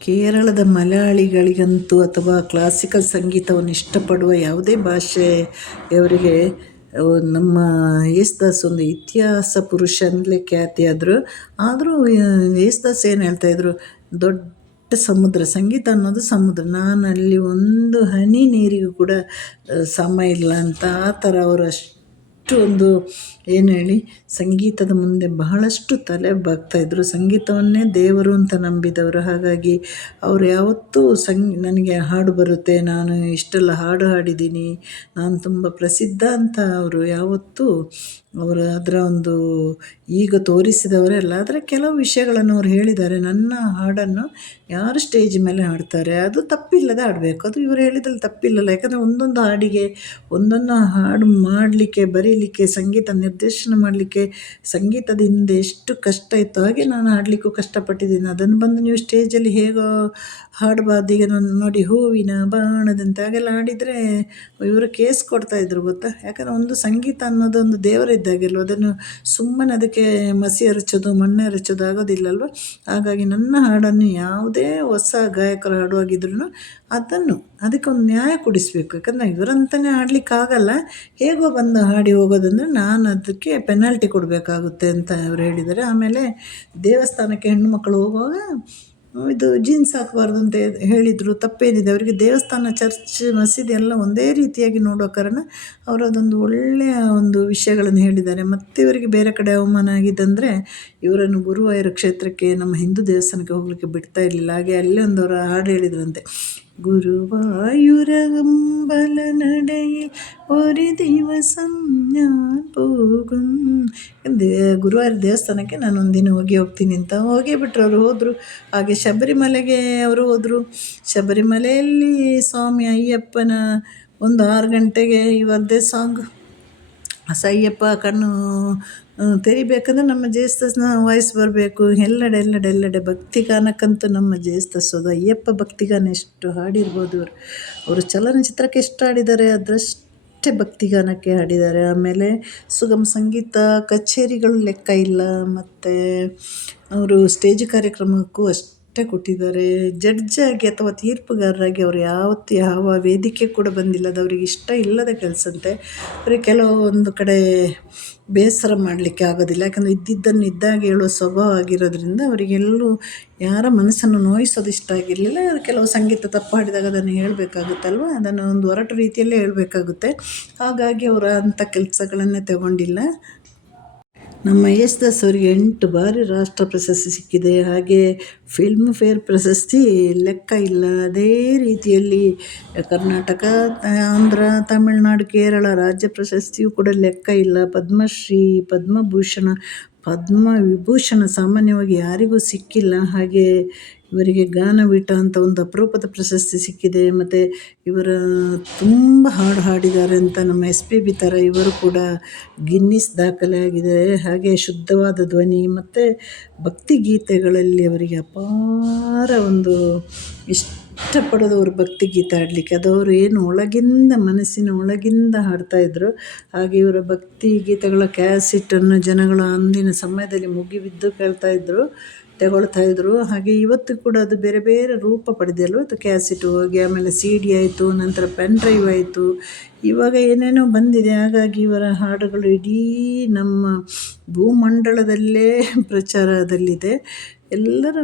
ಕೇರಳದ ಮಲಯಾಳಿಗಳಿಗಂತೂ ಅಥವಾ ಕ್ಲಾಸಿಕಲ್ ಸಂಗೀತವನ್ನು ಇಷ್ಟಪಡುವ ಯಾವುದೇ ಭಾಷೆಯವರಿಗೆ ನಮ್ಮ ಯೇಸುದಾಸ್ ಒಂದು ಇತಿಹಾಸ ಪುರುಷ ಅಂದಲೇ ಖ್ಯಾತಿ ಆದರು. ಆದರೂ ಯೇಸುದಾಸ್ ಏನು ಹೇಳ್ತಾಯಿದ್ರು ದೊಡ್ಡ ಸಮುದ್ರ, ಸಂಗೀತ ಅನ್ನೋದು ಸಮುದ್ರ. ನಾನು ಅಲ್ಲಿ ಒಂದು ಹನಿ ನೀರಿಗೂ ಕೂಡ ಸಮ ಇಲ್ಲ ಅಂತ ಆ ಥರ ಅವರು ಅಷ್ಟು ಒಂದು ಏನು ಹೇಳಿ, ಸಂಗೀತದ ಮುಂದೆ ಬಹಳಷ್ಟು ತಲೆ ಬಾಗ್ತಾಯಿದ್ರು ಸಂಗೀತವನ್ನೇ ದೇವರು ಅಂತ ನಂಬಿದವರು. ಹಾಗಾಗಿ ಅವರು ಯಾವತ್ತೂ ಸಂಗ್, ನನಗೆ ಹಾಡು ಬರುತ್ತೆ, ನಾನು ಇಷ್ಟೆಲ್ಲ ಹಾಡು ಹಾಡಿದ್ದೀನಿ, ನಾನು ತುಂಬ ಪ್ರಸಿದ್ಧ ಅಂತ ಅವರು ಯಾವತ್ತೂ ಅವರು ಅದರ ಒಂದು ಈಗ ತೋರಿಸಿದವರೆಲ್ಲ ಆದರೆ ಕೆಲವು ವಿಷಯಗಳನ್ನು ಅವ್ರು ಹೇಳಿದ್ದಾರೆ. ನನ್ನ ಹಾಡನ್ನು ಯಾರು ಸ್ಟೇಜ್ ಮೇಲೆ ಹಾಡ್ತಾರೆ, ಅದು ತಪ್ಪಿಲ್ಲದೆ ಹಾಡಬೇಕು. ಅದು ಇವರು ಹೇಳಿದಲ್ಲಿ ತಪ್ಪಿಲ್ಲಲ್ಲ. ಯಾಕಂದರೆ ಒಂದೊಂದು ಹಾಡಿಗೆ, ಒಂದೊಂದು ಹಾಡು ಮಾಡಲಿಕ್ಕೆ, ಬರೀಲಿಕ್ಕೆ, ಸಂಗೀತ ನಿರ್ದೇಶನ ಮಾಡಲಿಕ್ಕೆ, ಸಂಗೀತದಿಂದ ಎಷ್ಟು ಕಷ್ಟ ಇತ್ತು ಹಾಗೆ ನಾನು ಹಾಡಲಿಕ್ಕೂ ಕಷ್ಟಪಟ್ಟಿದ್ದೀನಿ. ಅದನ್ನು ಬಂದು ನೀವು ಸ್ಟೇಜಲ್ಲಿ ಹೇಗೋ ಹಾಡಬಾರ್ದು ಈಗ ನಾನು ನೋಡಿ ಹೂವಿನ ಬಾಣದಂತೆ ಹಾಗೆಲ್ಲ ಹಾಡಿದರೆ ಇವರು ಕೇಸ್ ಕೊಡ್ತಾಯಿದ್ರು ಗೊತ್ತಾ? ಯಾಕಂದರೆ ಒಂದು ಸಂಗೀತ ಅನ್ನೋದು ಒಂದು ದೇವರಿದ್ದಾಗೆಲ್ವ ಅದನ್ನು ಸುಮ್ಮನೆ ಅದಕ್ಕೆ ಮಸಿ ಎರಚೋದು ಮಣ್ಣು ಎರಚೋದು ಆಗೋದಿಲ್ಲಲ್ವ? ಹಾಗಾಗಿ ನನ್ನ ಹಾಡನ್ನು ಯಾವುದೇ ಹೊಸ ಗಾಯಕರು ಹಾಡುವಾಗಿದ್ರು ಅದನ್ನು ಅದಕ್ಕೆ ಒಂದು ನ್ಯಾಯ ಕೊಡಿಸ್ಬೇಕು. ಯಾಕಂದರೆ ಇವರಂತಲೇ ಹಾಡ್ಲಿಕ್ಕಾಗಲ್ಲ. ಹೇಗೋ ಬಂದು ಹಾಡಿ ಹೋಗೋದಂದರೆ ನಾನು ಅದಕ್ಕೆ ಪೆನಾಲ್ಟಿ ಕೊಡಬೇಕಾಗುತ್ತೆ ಅಂತ ಅವ್ರು ಹೇಳಿದ್ದಾರೆ. ಆಮೇಲೆ ದೇವಸ್ಥಾನಕ್ಕೆ ಹೆಣ್ಣು ಮಕ್ಕಳು ಹೋಗುವಾಗ ಇದು ಜೀನ್ಸ್ ಹಾಕಬಾರ್ದು ಅಂತ ಹೇಳಿದರು, ತಪ್ಪೇನಿದೆ. ಅವರಿಗೆ ದೇವಸ್ಥಾನ, ಚರ್ಚ್, ಮಸೀದಿ ಎಲ್ಲ ಒಂದೇ ರೀತಿಯಾಗಿ ನೋಡೋ ಕಾರಣ ಅವರು ಅದೊಂದು ಒಳ್ಳೆಯ ಒಂದು ವಿಷಯಗಳನ್ನು ಹೇಳಿದ್ದಾರೆ. ಮತ್ತು ಇವರಿಗೆ ಬೇರೆ ಕಡೆ ಅವಮಾನ ಆಗಿದ್ದಂದರೆ ಇವರನ್ನು ಗುರುವಾಯೂರ ಕ್ಷೇತ್ರಕ್ಕೆ ನಮ್ಮ ಹಿಂದೂ ದೇವಸ್ಥಾನಕ್ಕೆ ಹೋಗಲಿಕ್ಕೆ ಬಿಡ್ತಾ ಇರಲಿಲ್ಲ. ಹಾಗೆ ಅಲ್ಲೇ ಅವರ ಹಾಡು ಹೇಳಿದ್ರಂತೆ. ഗുരുവായൂരമ്പല നടയിൽ ഒരു ദിവസം ഞാൻ പോകും ಗುರುವಾರ ದೇವಸ್ಥಾನಕ್ಕೆ ನಾನು ಒಂದಿನ ಹೋಗಿ ಹೋಗ್ತೀನಿ ಅಂತ ಹೋಗೇ ಬಿಟ್ಟರು ಅವರು ಹೋದರು ಹಾಗೆ ಶಬರಿಮಲೆಗೆ ಅವರು ಹೋದರು ಶಬರಿಮಲೆಯಲ್ಲಿ ಸ್ವಾಮಿ ಅಯ್ಯಪ್ಪನ ಒಂದು ಆರು ಗಂಟೆಗೆ ಇವರದ್ದೇ ಸಾಂಗ್ ಅಯ್ಯಪ್ಪ ಕಣ್ಣು ತೆರಿಬೇಕಂದ್ರೆ ನಮ್ಮ ಜೇಸ್ತಸ್ನ ವಾಯ್ಸ್ ಬರಬೇಕು. ಎಲ್ಲೆಡೆ ಎಲ್ಲೆಡೆ ಎಲ್ಲೆಡೆ ಭಕ್ತಿಗಾನಕ್ಕಂತೂ ನಮ್ಮ ಜೇಸ್ತಸೋದು ಅಯ್ಯಪ್ಪ ಭಕ್ತಿಗಾನ ಎಷ್ಟು ಹಾಡಿರ್ಬೋದು ಅವರು ಅವರು ಚಲನಚಿತ್ರಕ್ಕೆ ಎಷ್ಟು ಹಾಡಿದ್ದಾರೆ, ಅದರಷ್ಟೇ ಭಕ್ತಿಗಾನಕ್ಕೆ ಹಾಡಿದ್ದಾರೆ. ಆಮೇಲೆ ಸುಗಮ ಸಂಗೀತ ಕಚೇರಿಗಳು ಲೆಕ್ಕ ಇಲ್ಲ, ಮತ್ತು ಅವರು ಸ್ಟೇಜ್ ಕಾರ್ಯಕ್ರಮಕ್ಕೂ ಅಷ್ಟೇ ಅಷ್ಟೇ ಕೊಟ್ಟಿದ್ದಾರೆ. ಜಡ್ಜ್ ಆಗಿ ಅಥವಾ ತೀರ್ಪುಗಾರರಾಗಿ ಅವರು ಯಾವತ್ತು ಯಾವ ವೇದಿಕೆ ಕೂಡ ಬಂದಿಲ್ಲ ಅದು ಅವ್ರಿಗೆ ಇಷ್ಟ ಇಲ್ಲದ ಕೆಲಸಂತೆ. ಅವ್ರಿಗೆ ಕೆಲವೊಂದು ಕಡೆ ಬೇಸರ ಮಾಡಲಿಕ್ಕೆ ಆಗೋದಿಲ್ಲ. ಯಾಕಂದರೆ ಇದ್ದಿದ್ದನ್ನು ಇದ್ದಾಗ ಹೇಳುವ ಸ್ವಭಾವ ಆಗಿರೋದ್ರಿಂದ ಅವರಿಗೆಲ್ಲೂ ಯಾರ ಮನಸ್ಸನ್ನು ನೋಯಿಸೋದು ಇಷ್ಟ ಆಗಿರಲಿಲ್ಲ. ಕೆಲವು ಸಂಗೀತ ತಪ್ಪು ಹಾಡಿದಾಗ ಅದನ್ನು ಹೇಳಬೇಕಾಗುತ್ತಲ್ವ? ಅದನ್ನು ಒಂದು ಒರಟು ರೀತಿಯಲ್ಲೇ ಹೇಳಬೇಕಾಗುತ್ತೆ. ಹಾಗಾಗಿ ಅವರು ಅಂಥ ಕೆಲಸಗಳನ್ನೇ ತಗೊಂಡಿಲ್ಲ. ನಮ್ಮ ಯೇಸುದಾಸ್ ಅವರಿಗೆ ಎಂಟು ಬಾರಿ ರಾಷ್ಟ್ರ ಪ್ರಶಸ್ತಿ ಸಿಕ್ಕಿದೆ. ಹಾಗೆ ಫಿಲ್ಮ್ ಫೇರ್ ಪ್ರಶಸ್ತಿ ಲೆಕ್ಕ ಇಲ್ಲ ಅದೇ ರೀತಿಯಲ್ಲಿ ಕರ್ನಾಟಕ, ಆಂಧ್ರ, ತಮಿಳುನಾಡು, ಕೇರಳ ರಾಜ್ಯ ಪ್ರಶಸ್ತಿಯೂ ಕೂಡ ಲೆಕ್ಕ ಇಲ್ಲ. ಪದ್ಮಶ್ರೀ, ಪದ್ಮಭೂಷಣ ಪದ್ಮ ವಿಭೂಷಣ ಸಾಮಾನ್ಯವಾಗಿ ಯಾರಿಗೂ ಸಿಕ್ಕಿಲ್ಲ. ಹಾಗೆ ಇವರಿಗೆ ಗಾನವೀಟ ಅಂತ ಒಂದು ಅಪರೂಪದ ಪ್ರಶಸ್ತಿ ಸಿಕ್ಕಿದೆ. ಮತ್ತು ಇವರ ತುಂಬ ಹಾಡು ಹಾಡಿದ್ದಾರೆ ಅಂತ ನಮ್ಮ ಎಸ್ ಪಿ ಬಿ ಥರ ಇವರು ಕೂಡ ಗಿನ್ನಿಸ್ ದಾಖಲೆ ಆಗಿದೆ. ಹಾಗೆ ಶುದ್ಧವಾದ ಧ್ವನಿ ಮತ್ತು ಗೀತೆಗಳಲ್ಲಿ ಅವರಿಗೆ ಅಪಾರ ಒಂದು ಇಷ್ಟಪಡೋದವ್ರು ಭಕ್ತಿ ಗೀತೆ ಹಾಡಲಿಕ್ಕೆ. ಅದು ಅವರು ಏನು ಒಳಗಿಂದ ಮನಸ್ಸಿನ ಒಳಗಿಂದ ಹಾಡ್ತಾಯಿದ್ರು ಹಾಗೆ ಇವರ ಭಕ್ತಿ ಗೀತೆಗಳ ಕ್ಯಾಸೆಟನ್ನು ಜನಗಳು ಅಂದಿನ ಸಮಯದಲ್ಲಿ ಮುಗಿಬಿದ್ದು ಕೇಳ್ತಾಯಿದ್ರು ತಗೊಳ್ತಾ ಇದ್ದರು ಹಾಗೆ ಇವತ್ತು ಕೂಡ ಅದು ಬೇರೆ ಬೇರೆ ರೂಪ ಪಡೆದಿಲ್ಲ ಅದು ಕ್ಯಾಸೆಟು ಹೋಗಿ, ಆಮೇಲೆ ಸಿ ಡಿ ಆಯಿತು, ನಂತರ ಪೆನ್ ಡ್ರೈವ್ ಆಯಿತು. ಇವಾಗ ಏನೇನೋ ಬಂದಿದೆ. ಹಾಗಾಗಿ ಇವರ ಹಾಡುಗಳು ಇಡೀ ನಮ್ಮ ಭೂಮಂಡಲದಲ್ಲೇ ಪ್ರಚಾರದಲ್ಲಿದೆ. ಎಲ್ಲರೂ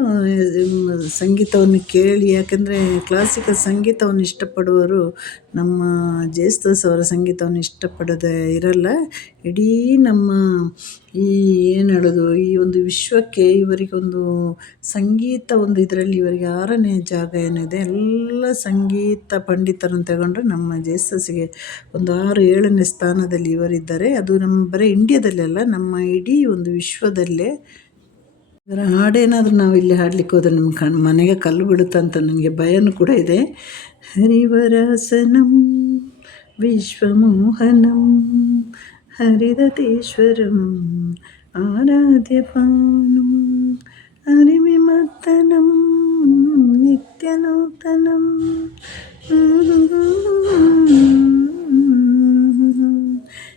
ಸಂಗೀತವನ್ನು ಕೇಳಿ, ಯಾಕೆಂದರೆ ಕ್ಲಾಸಿಕಲ್ ಸಂಗೀತವನ್ನು ಇಷ್ಟಪಡುವವರು ನಮ್ಮ ಜೇಸುದಾಸ್ ಅವರ ಸಂಗೀತವನ್ನು ಇಷ್ಟಪಡದೆ ಇರಲ್ಲ. ಇಡೀ ನಮ್ಮ ಈ, ಏನು ಹೇಳೋದು, ಈ ಒಂದು ವಿಶ್ವಕ್ಕೆ ಇವರಿಗೊಂದು ಸಂಗೀತ ಒಂದು ಇದರಲ್ಲಿ ಇವರಿಗೆ ಆರನೇ ಜಾಗ ಏನಿದೆ, ಎಲ್ಲ ಸಂಗೀತ ಪಂಡಿತರನ್ನು ತಗೊಂಡ್ರೆ ನಮ್ಮ ಜೇಸಸ್ಗೆ ಒಂದು ಆರು, ಏಳನೇ ಸ್ಥಾನದಲ್ಲಿ ಇವರಿದ್ದಾರೆ. ಅದು ನಮ್ಮ ಬರೀ ಇಂಡ್ಯಾದಲ್ಲೇ ಅಲ್ಲ ನಮ್ಮ ಇಡೀ ಒಂದು ವಿಶ್ವದಲ್ಲೇ ಇವರ ಹಾಡೇನಾದರೂ ನಾವು ಇಲ್ಲಿ ಹಾಡ್ಲಿಕ್ಕೆ ಹೋದರೆ ನಮ್ಮ ಕಣ್ ಮನೆಗೆ ಕಲ್ಲು ಬಿಡುತ್ತಂತ ನನಗೆ ಭಯನೂ ಕೂಡ ಇದೆ. ಹರಿವರಾಸನಂ, ವಿಶ್ವಮೋಹನಂ ಹರಿದತೀಶ್ವರಂ ಆರಾಧ್ಯಪಾನಂ ಹರಿವಿಮರ್ತನಂ ನಿತ್ಯನೂತನಂ.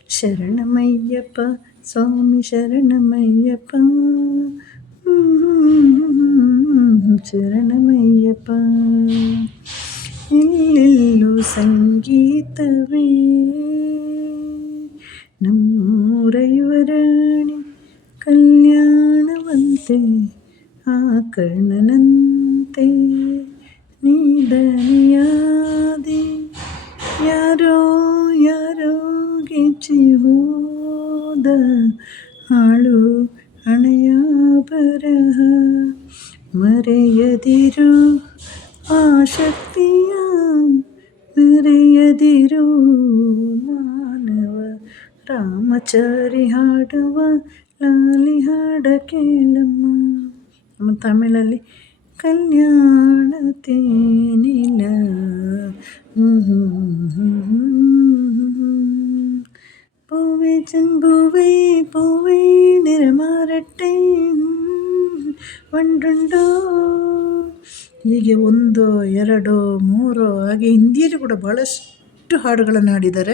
ಶರಣಮಯ್ಯಪ್ಪ, ಸ್ವಾಮಿ ಶರಣಮಯ್ಯಪ್ಪ. ಶರಣಮಯ್ಯಪ್ಪ ಎಲ್ಲೆಲ್ಲೂ ಸಂಗೀತವೇ ನಮ್ಮೂರೈವರಾಣಿ ಕಲ್ಯಾಣವಂತೆ ಆ ಕರ್ಣನಂತೆ ನೀದನಿಯಾದಿ ಮರೆಯದಿರು ಆ ಶಕ್ತಿಯ ಮರೆಯದಿರು ಮಾನವ ರಾಮಚಾರಿ ಹಾಡುವ ಲಾಲಿ ಹಾಡ ಕೇಳಮ್ಮ ನಮ್ಮ ತಮಿಳಲ್ಲಿ ಕಲ್ಯಾಣ ತೇನಿಲ್ಲ പൂവേ ചെമ്പൂവേ പൂവേ നിറമാറട്ടെ ಒಂಡುಂಡೋ ಹೀಗೆ ಒಂದು, ಎರಡು, ಮೂರು, ಹಾಗೆ ಹಿಂದಿಯಲ್ಲಿ ಕೂಡ ಭಾಳಷ್ಟು ಹಾಡುಗಳನ್ನು ಹಾಡಿದ್ದಾರೆ.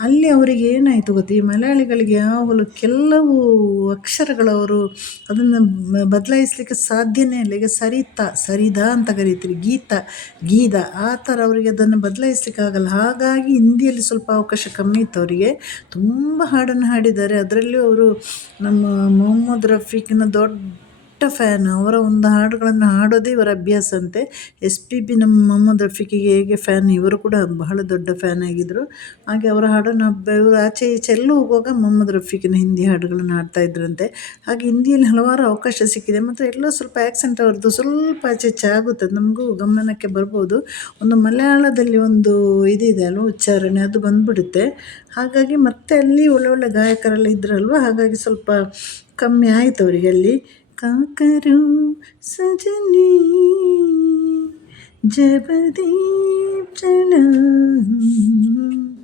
ಅಲ್ಲಿ ಅವರಿಗೆ ಏನಾಯಿತು ಗೊತ್ತಿ? ಮಲಯಾಳಿಗಳಿಗೆ ಯಾವಾಗಲೂ ಕೆಲವು ಅಕ್ಷರಗಳವರು ಅದನ್ನು ಬದಲಾಯಿಸಲಿಕ್ಕೆ ಸಾಧ್ಯನೇ ಇಲ್ಲ. ಈಗ ಸರಿತ, ಸರಿದ ಅಂತ ಕರೀತೀರಿ. ಗೀತ, ಗೀದ, ಆ ಥರ ಅವರಿಗೆ ಅದನ್ನು ಬದಲಾಯಿಸ್ಲಿಕ್ಕೆ ಆಗಲ್ಲ. ಹಾಗಾಗಿ ಹಿಂದಿಯಲ್ಲಿ ಸ್ವಲ್ಪ ಅವಕಾಶ ಕಮ್ಮಿ ಇತ್ತು ಅವರಿಗೆ. ತುಂಬ ಹಾಡನ್ನು ಹಾಡಿದ್ದಾರೆ. ಅದರಲ್ಲೂ ಅವರು ನಮ್ಮ ಮೊಹಮ್ಮದ್ ರಫೀಕ್ನ ದೊಡ್ಡ ದೊಡ್ಡ ಫ್ಯಾನ್ ಅವರ ಒಂದು ಹಾಡುಗಳನ್ನು ಹಾಡೋದೇ ಇವರ ಅಭ್ಯಾಸ ಅಂತೆ. ಎಸ್ ಪಿ ಬಿ ನಮ್ಮ ಮೊಹಮ್ಮದ್ ರಫೀಕಿಗೆ ಹೇಗೆ ಫ್ಯಾನ್ ಇವರು ಕೂಡ ಬಹಳ ದೊಡ್ಡ ಫ್ಯಾನ್ ಆಗಿದ್ದರು ಹಾಗೆ ಅವರ ಹಾಡನ್ನು ಇವರು ಆಚೆ ಈಚೆ ಎಲ್ಲೂ ಹೋಗುವಾಗ ಮೊಹಮ್ಮದ್ ರಫೀಕಿನ ಹಿಂದಿ ಹಾಡುಗಳನ್ನು ಹಾಡ್ತಾ ಇದ್ರಂತೆ. ಹಾಗೆ ಹಿಂದಿಯಲ್ಲಿ ಹಲವಾರು ಅವಕಾಶ ಸಿಕ್ಕಿದೆ. ಮತ್ತು ಎಲ್ಲೋ ಸ್ವಲ್ಪ ಆ್ಯಕ್ಸೆಂಟ್ ಅವ್ರದ್ದು ಸ್ವಲ್ಪ ಆಚೆ ಆಗುತ್ತೆ. ನಮಗೂ ಗಮನಕ್ಕೆ ಬರ್ಬೋದು. ಒಂದು ಮಲಯಾಳದಲ್ಲಿ ಒಂದು ಇದಿದೆ ಅಲ್ವ, ಉಚ್ಚಾರಣೆ, ಅದು ಬಂದ್ಬಿಡುತ್ತೆ. ಹಾಗಾಗಿ ಮತ್ತೆ ಅಲ್ಲಿ ಒಳ್ಳೊಳ್ಳೆ ಗಾಯಕರೆಲ್ಲ ಇದ್ರಲ್ವ? ಹಾಗಾಗಿ ಸ್ವಲ್ಪ ಕಮ್ಮಿ ಆಯಿತು ಅವರಿಗೆ ಅಲ್ಲಿ. का करूँ सजनी? जब दीप जलाऊं,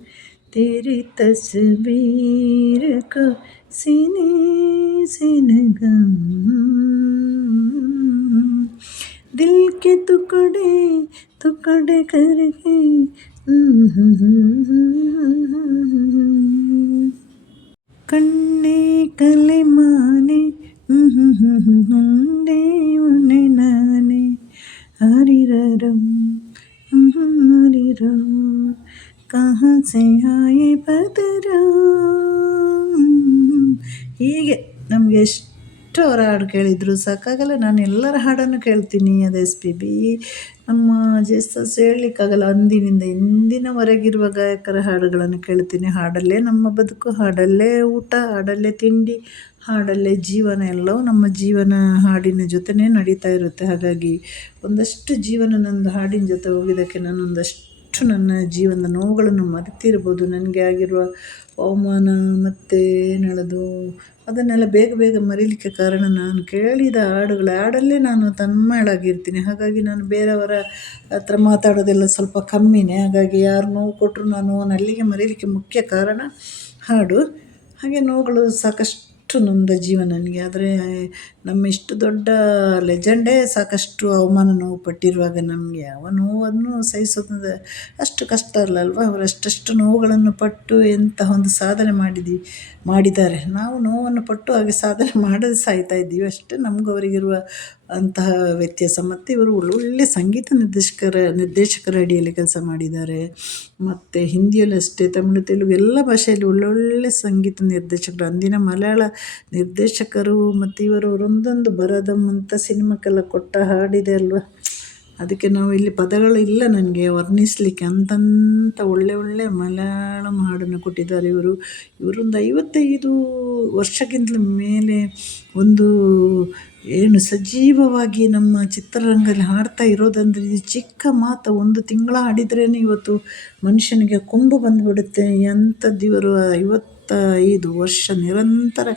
तेरी तस्वीर को सीने से लगाऊँ। दिल के टुकड़े टुकड़े कर करके कन्ने कले माने ದೇವನೆ ನಾನೇ ಹರಿರರಂ ಹರಿರ ಕहाँ से ಆಯೆ ಪದರ ಹೀಗೆ ನಮಗೆ ಎಷ್ಟು ಅವರ ಹಾಡು ಕೇಳಿದರು. ಸಾಕಾಗಲ್ಲ, ನಾನು ಎಲ್ಲರ ಹಾಡನ್ನು ಕೇಳ್ತೀನಿ ಅದು ಎಸ್ ಪಿ ಬಿ ನಮ್ಮ ಜೇಸಸ್ ಹೇಳಲಿಕ್ಕಾಗಲ್ಲ, ಅಂದಿನಿಂದ ಇಂದಿನವರೆಗಿರುವ ಗಾಯಕರ ಹಾಡುಗಳನ್ನು ಕೇಳ್ತೀನಿ. ಹಾಡಲ್ಲೇ ನಮ್ಮ ಬದುಕು, ಹಾಡಲ್ಲೇ ಊಟ, ಹಾಡಲ್ಲೇ ತಿಂಡಿ, ಹಾಡಲ್ಲೇ ಜೀವನ, ಎಲ್ಲವೂ ನಮ್ಮ ಜೀವನ ಹಾಡಿನ ಜೊತೆನೇ ನಡೀತಾ ಇರುತ್ತೆ. ಹಾಗಾಗಿ ಒಂದಷ್ಟು ಜೀವನ ನಂದು ಹಾಡಿನ ಜೊತೆ ಹೋಗಿದ್ದಕ್ಕೆ ನಾನೊಂದಷ್ಟು ನನ್ನ ಜೀವನದ ನೋವುಗಳನ್ನು ಮರೆತಿರ್ಬೋದು. ನನಗೆ ಆಗಿರುವ ಅವಮಾನ ಮತ್ತು ಏನು ಅದನ್ನೆಲ್ಲ ಬೇಗ ಬೇಗ ಮರೀಲಿಕ್ಕೆ ಕಾರಣ ನಾನು ಕೇಳಿದ ಹಾಡುಗಳ, ಹಾಡಲ್ಲೇ ನಾನು ತನ್ಮಯಳಾಗಿರ್ತೀನಿ. ಹಾಗಾಗಿ ನಾನು ಬೇರೆಯವರ ಹತ್ರ ಮಾತಾಡೋದೆಲ್ಲ ಸ್ವಲ್ಪ ಕಮ್ಮಿನೇ. ಹಾಗಾಗಿ ಯಾರು ನೋವು ಕೊಟ್ಟರು ನಾನು ಅಲ್ಲಿಗೆ ಮರೀಲಿಕ್ಕೆ ಮುಖ್ಯ ಕಾರಣ ಹಾಡು. ಹಾಗೆ ನೋವುಗಳು ಸಾಕಷ್ಟು ನೊಂದ ಜೀವ ನನಗೆ. ಆದರೆ ನಮ್ಮ ಇಷ್ಟು ದೊಡ್ಡ ಲೆಜೆಂಡೇ ಸಾಕಷ್ಟು ಅವಮಾನ ನೋವು ಪಟ್ಟಿರುವಾಗ ನಮಗೆ ಯಾವ ನೋವನ್ನು ಸಹಿಸೋದು ಅಷ್ಟು ಕಷ್ಟ ಅಲ್ಲ ಅಲ್ವಾ ಅವರು ಅಷ್ಟಷ್ಟು ನೋವುಗಳನ್ನು ಪಟ್ಟು ಎಂತಹ ಒಂದು ಸಾಧನೆ ಮಾಡಿದ್ವಿ ಮಾಡಿದ್ದಾರೆ. ನಾವು ನೋವನ್ನು ಪಟ್ಟು ಹಾಗೆ ಸಾಧನೆ ಮಾಡದೆ ಸಾಯ್ತಾ ಇದ್ದೀವಿ. ಅಷ್ಟೇ ನಮಗೂ ಅವರಿಗಿರುವ ಅಂತಹ ವ್ಯತ್ಯಾಸ. ಮತ್ತು ಇವರು ಒಳ್ಳೊಳ್ಳೆ ಸಂಗೀತ ನಿರ್ದೇಶಕರ ನಿರ್ದೇಶಕರ ಅಡಿಯಲ್ಲಿ ಕೆಲಸ ಮಾಡಿದ್ದಾರೆ. ಮತ್ತು ಹಿಂದಿಯಲ್ಲೂ ಅಷ್ಟೇ, ತಮಿಳು, ತೆಲುಗು ಎಲ್ಲ ಭಾಷೆಯಲ್ಲಿ ಒಳ್ಳೊಳ್ಳೆ ಸಂಗೀತ ನಿರ್ದೇಶಕರು. ಅಂದಿನ ಮಲಯಾಳ ನಿರ್ದೇಶಕರು, ಮತ್ತು ಇವರು ಒಂದೊಂದು ಬರದಮ್ ಅಂತ ಸಿನಿಮಾಕ್ಕೆಲ್ಲ ಕೊಟ್ಟ ಹಾಡಿದೆ ಅಲ್ವಾ? ಅದಕ್ಕೆ ನಾವು ಇಲ್ಲಿ ಪದಗಳು ಇಲ್ಲ ನನಗೆ ವರ್ಣಿಸಲಿಕ್ಕೆ. ಅಂತಂತ ಒಳ್ಳೆ ಒಳ್ಳೆ ಮಲಯಾಳಂ ಹಾಡನ್ನು ಕೊಟ್ಟಿದ್ದಾರೆ ಇವರು. ಇವರೊಂದು ಐವತ್ತೈದು ವರ್ಷಕ್ಕಿಂತಲೂ ಮೇಲೆ ಒಂದು ಏನು ಸಜೀವವಾಗಿ ನಮ್ಮ ಚಿತ್ರರಂಗದಲ್ಲಿ ಹಾಡ್ತಾ ಇರೋದಂದರೆ ಇದು ಚಿಕ್ಕ ಮಾತು. ಒಂದು ತಿಂಗಳ ಹಾಡಿದ್ರೇ ಇವತ್ತು ಮನುಷ್ಯನಿಗೆ ಕೊಂಬು ಬಂದುಬಿಡುತ್ತೆ. ಎಂಥದ್ದು ಇವರು ಐವತ್ತೈದು ವರ್ಷ ನಿರಂತರ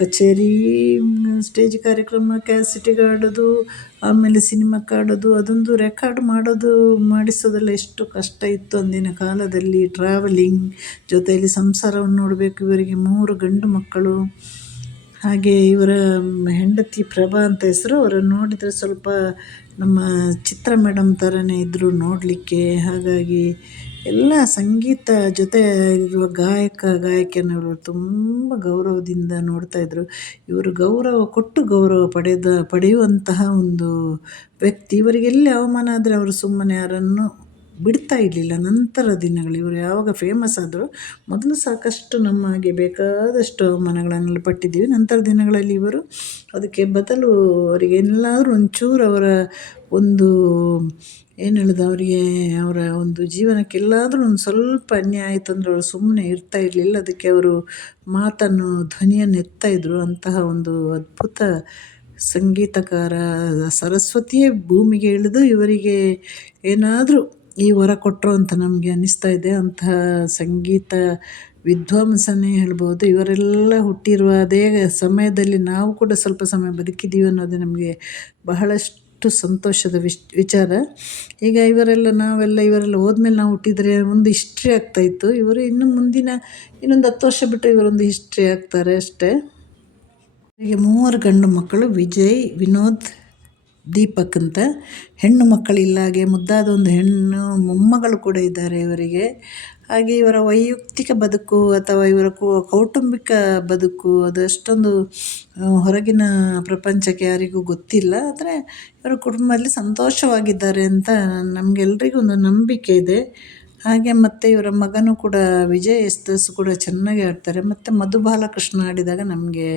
ಕಚೇರಿ ಸ್ಟೇಜ್ ಕಾರ್ಯಕ್ರಮ ಕ್ಯಾಸಿಟಿ ಆಡೋದು, ಆಮೇಲೆ ಸಿನಿಮಾಕ್ಕೆ ಆಡೋದು, ಅದೊಂದು ರೆಕಾರ್ಡ್ ಮಾಡೋದು, ಮಾಡಿಸೋದೆಲ್ಲ ಎಷ್ಟು ಕಷ್ಟ ಇತ್ತು ಅಂದಿನ ಕಾಲದಲ್ಲಿ. ಟ್ರಾವೆಲಿಂಗ್ ಜೊತೆಯಲ್ಲಿ ಸಂಸಾರವನ್ನು ನೋಡಬೇಕು, ಇವರಿಗೆ ಮೂರು ಗಂಡು ಮಕ್ಕಳು. ಹಾಗೆ ಇವರ ಹೆಂಡತಿ ಪ್ರಭಾ ಅಂತ ಹೆಸರು, ಅವರನ್ನು ನೋಡಿದರೆ ಸ್ವಲ್ಪ ನಮ್ಮ ಚಿತ್ರ ಮೇಡಮ್ ಥರನೇ ಇದ್ದರು ನೋಡಲಿಕ್ಕೆ. ಹಾಗಾಗಿ ಎಲ್ಲ ಸಂಗೀತ ಜೊತೆ ಇರುವ ಗಾಯಕ ಗಾಯಕಿಯರನ್ನು ತುಂಬ ಗೌರವದಿಂದ ನೋಡ್ತಾ ಇದ್ದರು ಇವರು ಗೌರವ ಕೊಟ್ಟು ಗೌರವ ಪಡೆದ, ಪಡೆಯುವಂತಹ ಒಂದು ವ್ಯಕ್ತಿ. ಇವರಿಗೆಲ್ಲಿ ಅವಮಾನ ಆದರೆ ಅವರು ಸುಮ್ಮನೆ ಯಾರನ್ನು ಬಿಡ್ತಾ ಇರಲಿಲ್ಲ. ನಂತರ ದಿನಗಳು ಇವರು ಯಾವಾಗ ಫೇಮಸ್ ಆದರೂ ಮೊದಲು ಸಾಕಷ್ಟು ನಮಗೆ ಬೇಕಾದಷ್ಟು ಅವಮಾನಗಳನ್ನೆಲ್ಲ ಪಟ್ಟಿದ್ದೀವಿ. ನಂತರ ದಿನಗಳಲ್ಲಿ ಇವರು ಅದಕ್ಕೆ ಬದಲು ಅವರಿಗೆ ಎಲ್ಲಾದರೂ ಒಂಚೂರು ಅವರ ಒಂದು ಏನು ಹೇಳೋದು ಅವರಿಗೆ, ಅವರ ಒಂದು ಜೀವನಕ್ಕೆಲ್ಲಾದರೂ ಒಂದು ಸ್ವಲ್ಪ ಅನ್ಯಾಯ ಆಯಿತು ಅಂದರೆ ಅವರು ಸುಮ್ಮನೆ ಇರ್ತಾ ಇರಲಿಲ್ಲ, ಅದಕ್ಕೆ ಅವರು ಮಾತನ್ನು, ಧ್ವನಿಯನ್ನು ಎತ್ತಾಯಿದ್ರು ಅಂತಹ ಒಂದು ಅದ್ಭುತ ಸಂಗೀತಕಾರ ಸರಸ್ವತಿಯೇ ಭೂಮಿಗೆ ಇಳಿದು ಇವರಿಗೆ ಏನಾದರೂ ಈ ವರ ಕೊಟ್ಟರು ಅಂತ ನಮಗೆ ಅನ್ನಿಸ್ತಾ ಇದೆ. ಅಂತಹ ಸಂಗೀತ ವಿದ್ವಾಂಸನೇ ಹೇಳ್ಬೋದು, ಇವರೆಲ್ಲ ಹುಟ್ಟಿರುವ ಅದೇ ಸಮಯದಲ್ಲಿ ನಾವು ಕೂಡ ಸ್ವಲ್ಪ ಸಮಯ ಬದುಕಿದ್ದೀವಿ ಅನ್ನೋದು ನಮಗೆ ಬಹಳಷ್ಟು ಸಂತೋಷದ ವಿಶ್, ವಿಚಾರ. ಈಗ ಇವರೆಲ್ಲ ನಾವೆಲ್ಲ ಇವರೆಲ್ಲ ಹೋದ್ಮೇಲೆ ನಾವು ಹುಟ್ಟಿದರೆ ಒಂದು ಹಿಸ್ಟ್ರಿ ಆಗ್ತಾಯಿತ್ತು ಇವರು ಇನ್ನು ಮುಂದಿನ, ಇನ್ನೊಂದು ಹತ್ತು ವರ್ಷ ಬಿಟ್ಟರೆ ಇವರೊಂದು ಹಿಸ್ಟ್ರಿ ಆಗ್ತಾರೆ ಅಷ್ಟೇ. ಹೀಗೆ ಮೂವರು ಗಂಡು ಮಕ್ಕಳು, ವಿಜಯ್, ವಿನೋದ್, ದೀಪಕ್ ಅಂತ. ಹೆಣ್ಣು ಮಕ್ಕಳಿಲ್ಲ ಹಾಗೆ ಮುದ್ದಾದ ಒಂದು ಹೆಣ್ಣು ಮೊಮ್ಮಗಳು ಕೂಡ ಇದ್ದಾರೆ ಇವರಿಗೆ. ಹಾಗೆ ಇವರ ವೈಯಕ್ತಿಕ ಬದುಕು ಅಥವಾ ಇವರ ಕೌಟುಂಬಿಕ ಬದುಕು, ಅದು ಅಷ್ಟೊಂದು ಹೊರಗಿನ ಪ್ರಪಂಚಕ್ಕೆ ಯಾರಿಗೂ ಗೊತ್ತಿಲ್ಲ. ಆದರೆ, ಇವರ ಕುಟುಂಬದಲ್ಲಿ ಸಂತೋಷವಾಗಿದ್ದಾರೆ ಅಂತ ನಮಗೆಲ್ರಿಗೂ ಒಂದು ನಂಬಿಕೆ ಇದೆ. ಹಾಗೆ ಮತ್ತು ಇವರ ಮಗನೂ ಕೂಡ ವಿಜಯ್ ಎಸ್ತಸ್ ಕೂಡ ಚೆನ್ನಾಗಿ ಆಡ್ತಾರೆ. ಮತ್ತು ಮಧು ಬಾಲಕೃಷ್ಣ ಆಡಿದಾಗ ನಮಗೆ